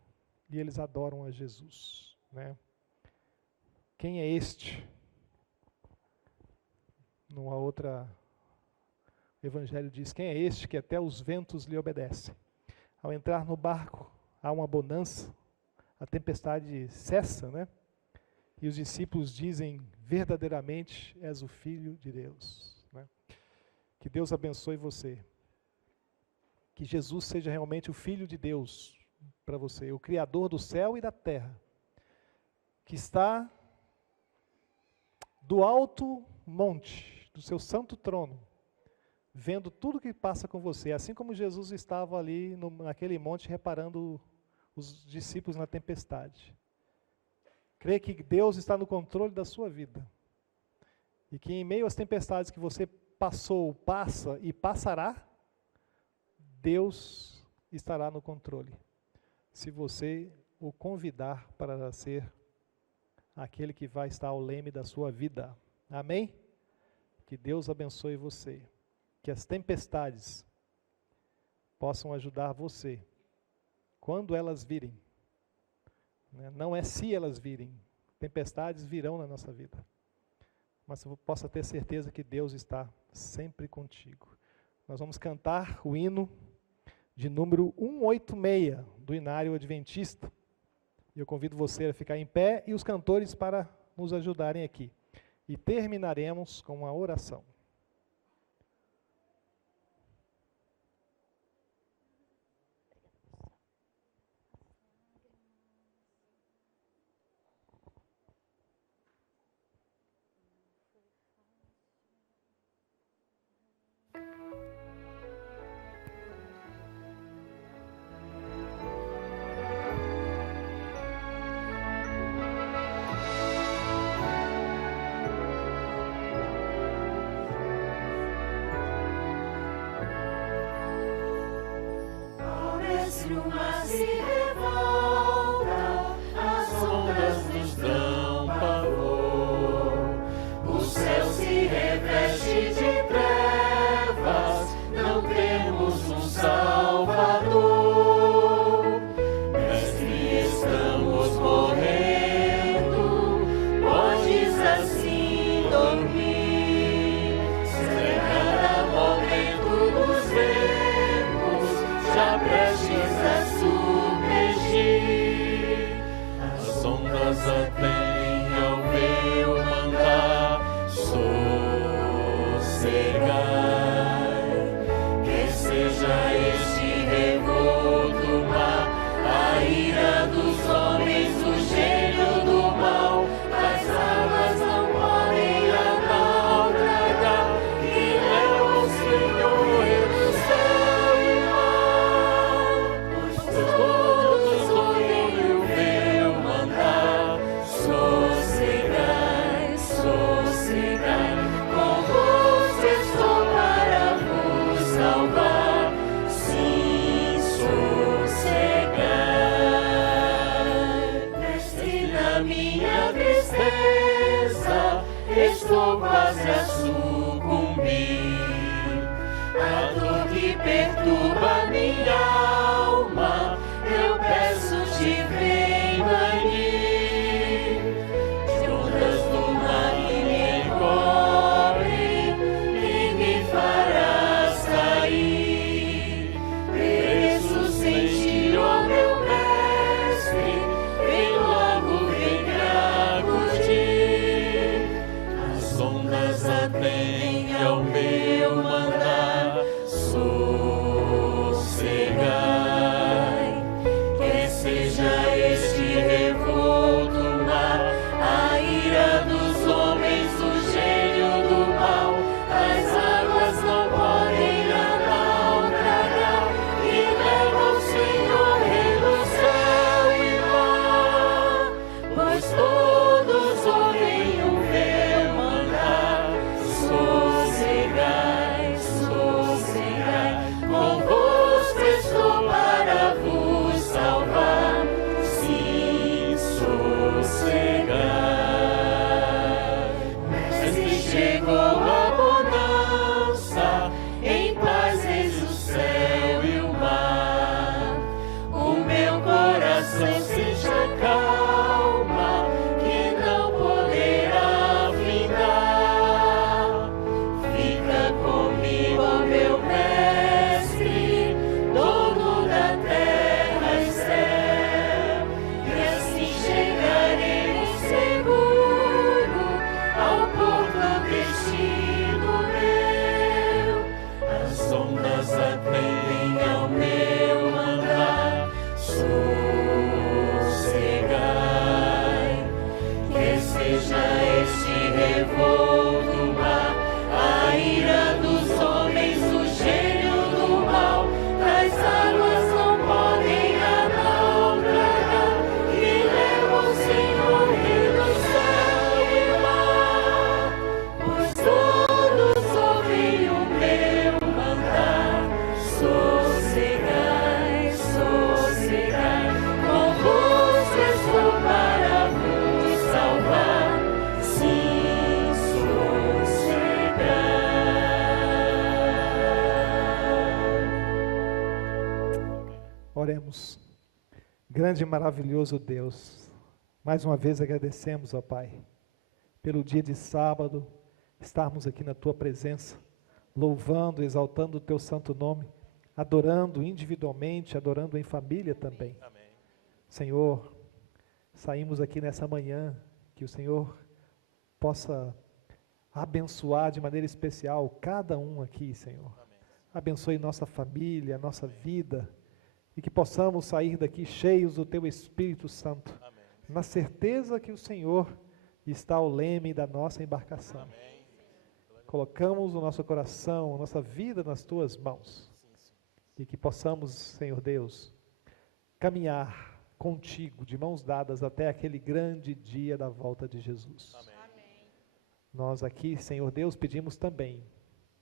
e eles adoram a Jesus, né? Quem é este? Numa outra evangelho diz, quem é este que até os ventos lhe obedecem? Ao entrar no barco, há uma bonança, a tempestade cessa, né? E os discípulos dizem, verdadeiramente és o Filho de Deus, né? Que Deus abençoe você. Que Jesus seja realmente o Filho de Deus para você, o Criador do céu e da terra, que está do alto monte, do seu santo trono, vendo tudo que passa com você, assim como Jesus estava ali naquele monte reparando os discípulos na tempestade. Crê que Deus está no controle da sua vida e que em meio às tempestades que você passou, passa e passará, Deus estará no controle, se você o convidar para ser aquele que vai estar ao leme da sua vida. Amém? Que Deus abençoe você. Que as tempestades possam ajudar você, quando elas virem. Não é se elas virem, tempestades virão na nossa vida. Mas você possa ter certeza que Deus está sempre contigo. Nós vamos cantar o hino de número 186 do Inário Adventista. E eu convido você a ficar em pé e os cantores para nos ajudarem aqui. E terminaremos com uma oração. O mar se revolta, as ondas nos dão pavor, o céu se reveste de trevas, não temos um Salvador. Mestre, estamos morrendo, podes assim dormir, cercada ao vento dos ventos, já prestes a submergir. As ondas atêm ao meu mandar sossegai. Que seja este revolto mar, a ira dos homens, o gênio do mal. As águas não podem a naufragar, que leva o Senhor do céu e mar. Todos ouvem o meu mandar, sossegai, sossegai, convosco estou para vos salvar, sim, sossegai. Mestre, na minha tristeza, estou quase a sucumbir, a dor que perturba minha alma, eu peço-te, vem banir. De ondas do mar que me encobrem e me farás cair. Preso sem ti, ó meu mestre, vem logo, vem me acudir. As ondas atêm ao meu mandar, sossegai. louvemos. Grande e maravilhoso Deus, mais uma vez agradecemos, ó Pai, pelo dia de sábado, estarmos aqui na Tua presença, louvando, exaltando o Teu santo nome, adorando individualmente, adorando em família também. Amém. Senhor, saímos aqui nessa manhã, que o Senhor possa abençoar de maneira especial cada um aqui, Senhor. Amém. Abençoe nossa família, nossa vida, e que possamos sair daqui cheios do Teu Espírito Santo, Amém. na certeza que o Senhor está ao leme da nossa embarcação. Amém. Colocamos o nosso coração, a nossa vida nas Tuas mãos, e que possamos, Senhor Deus, caminhar contigo, de mãos dadas, até aquele grande dia da volta de Jesus. Amém. Nós aqui, Senhor Deus, pedimos também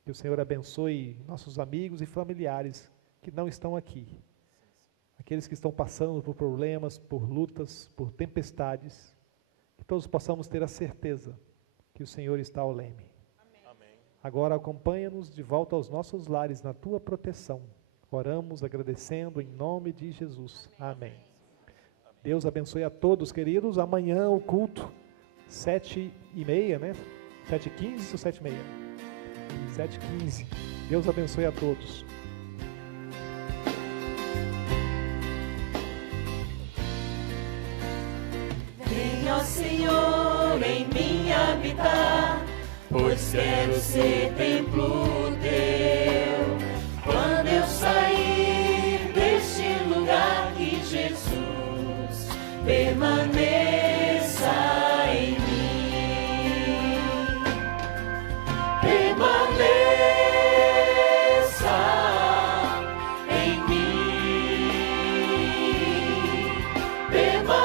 que o Senhor abençoe nossos amigos e familiares que não estão aqui. Aqueles que estão passando por problemas, por lutas, por tempestades, que todos possamos ter a certeza que o Senhor está ao leme. Amém. Agora acompanha-nos de volta aos nossos lares na Tua proteção. Oramos agradecendo em nome de Jesus. Amém. Deus abençoe a todos, queridos. Amanhã o culto, 7h30, né? 7h15 ou 7h30? 7h15. Deus abençoe a todos. Venha, Senhor, em mim habitar, pois quero ser templo teu. Quando eu sair deste lugar, que Jesus permaneça em mim. Permaneça em mim. Permaneça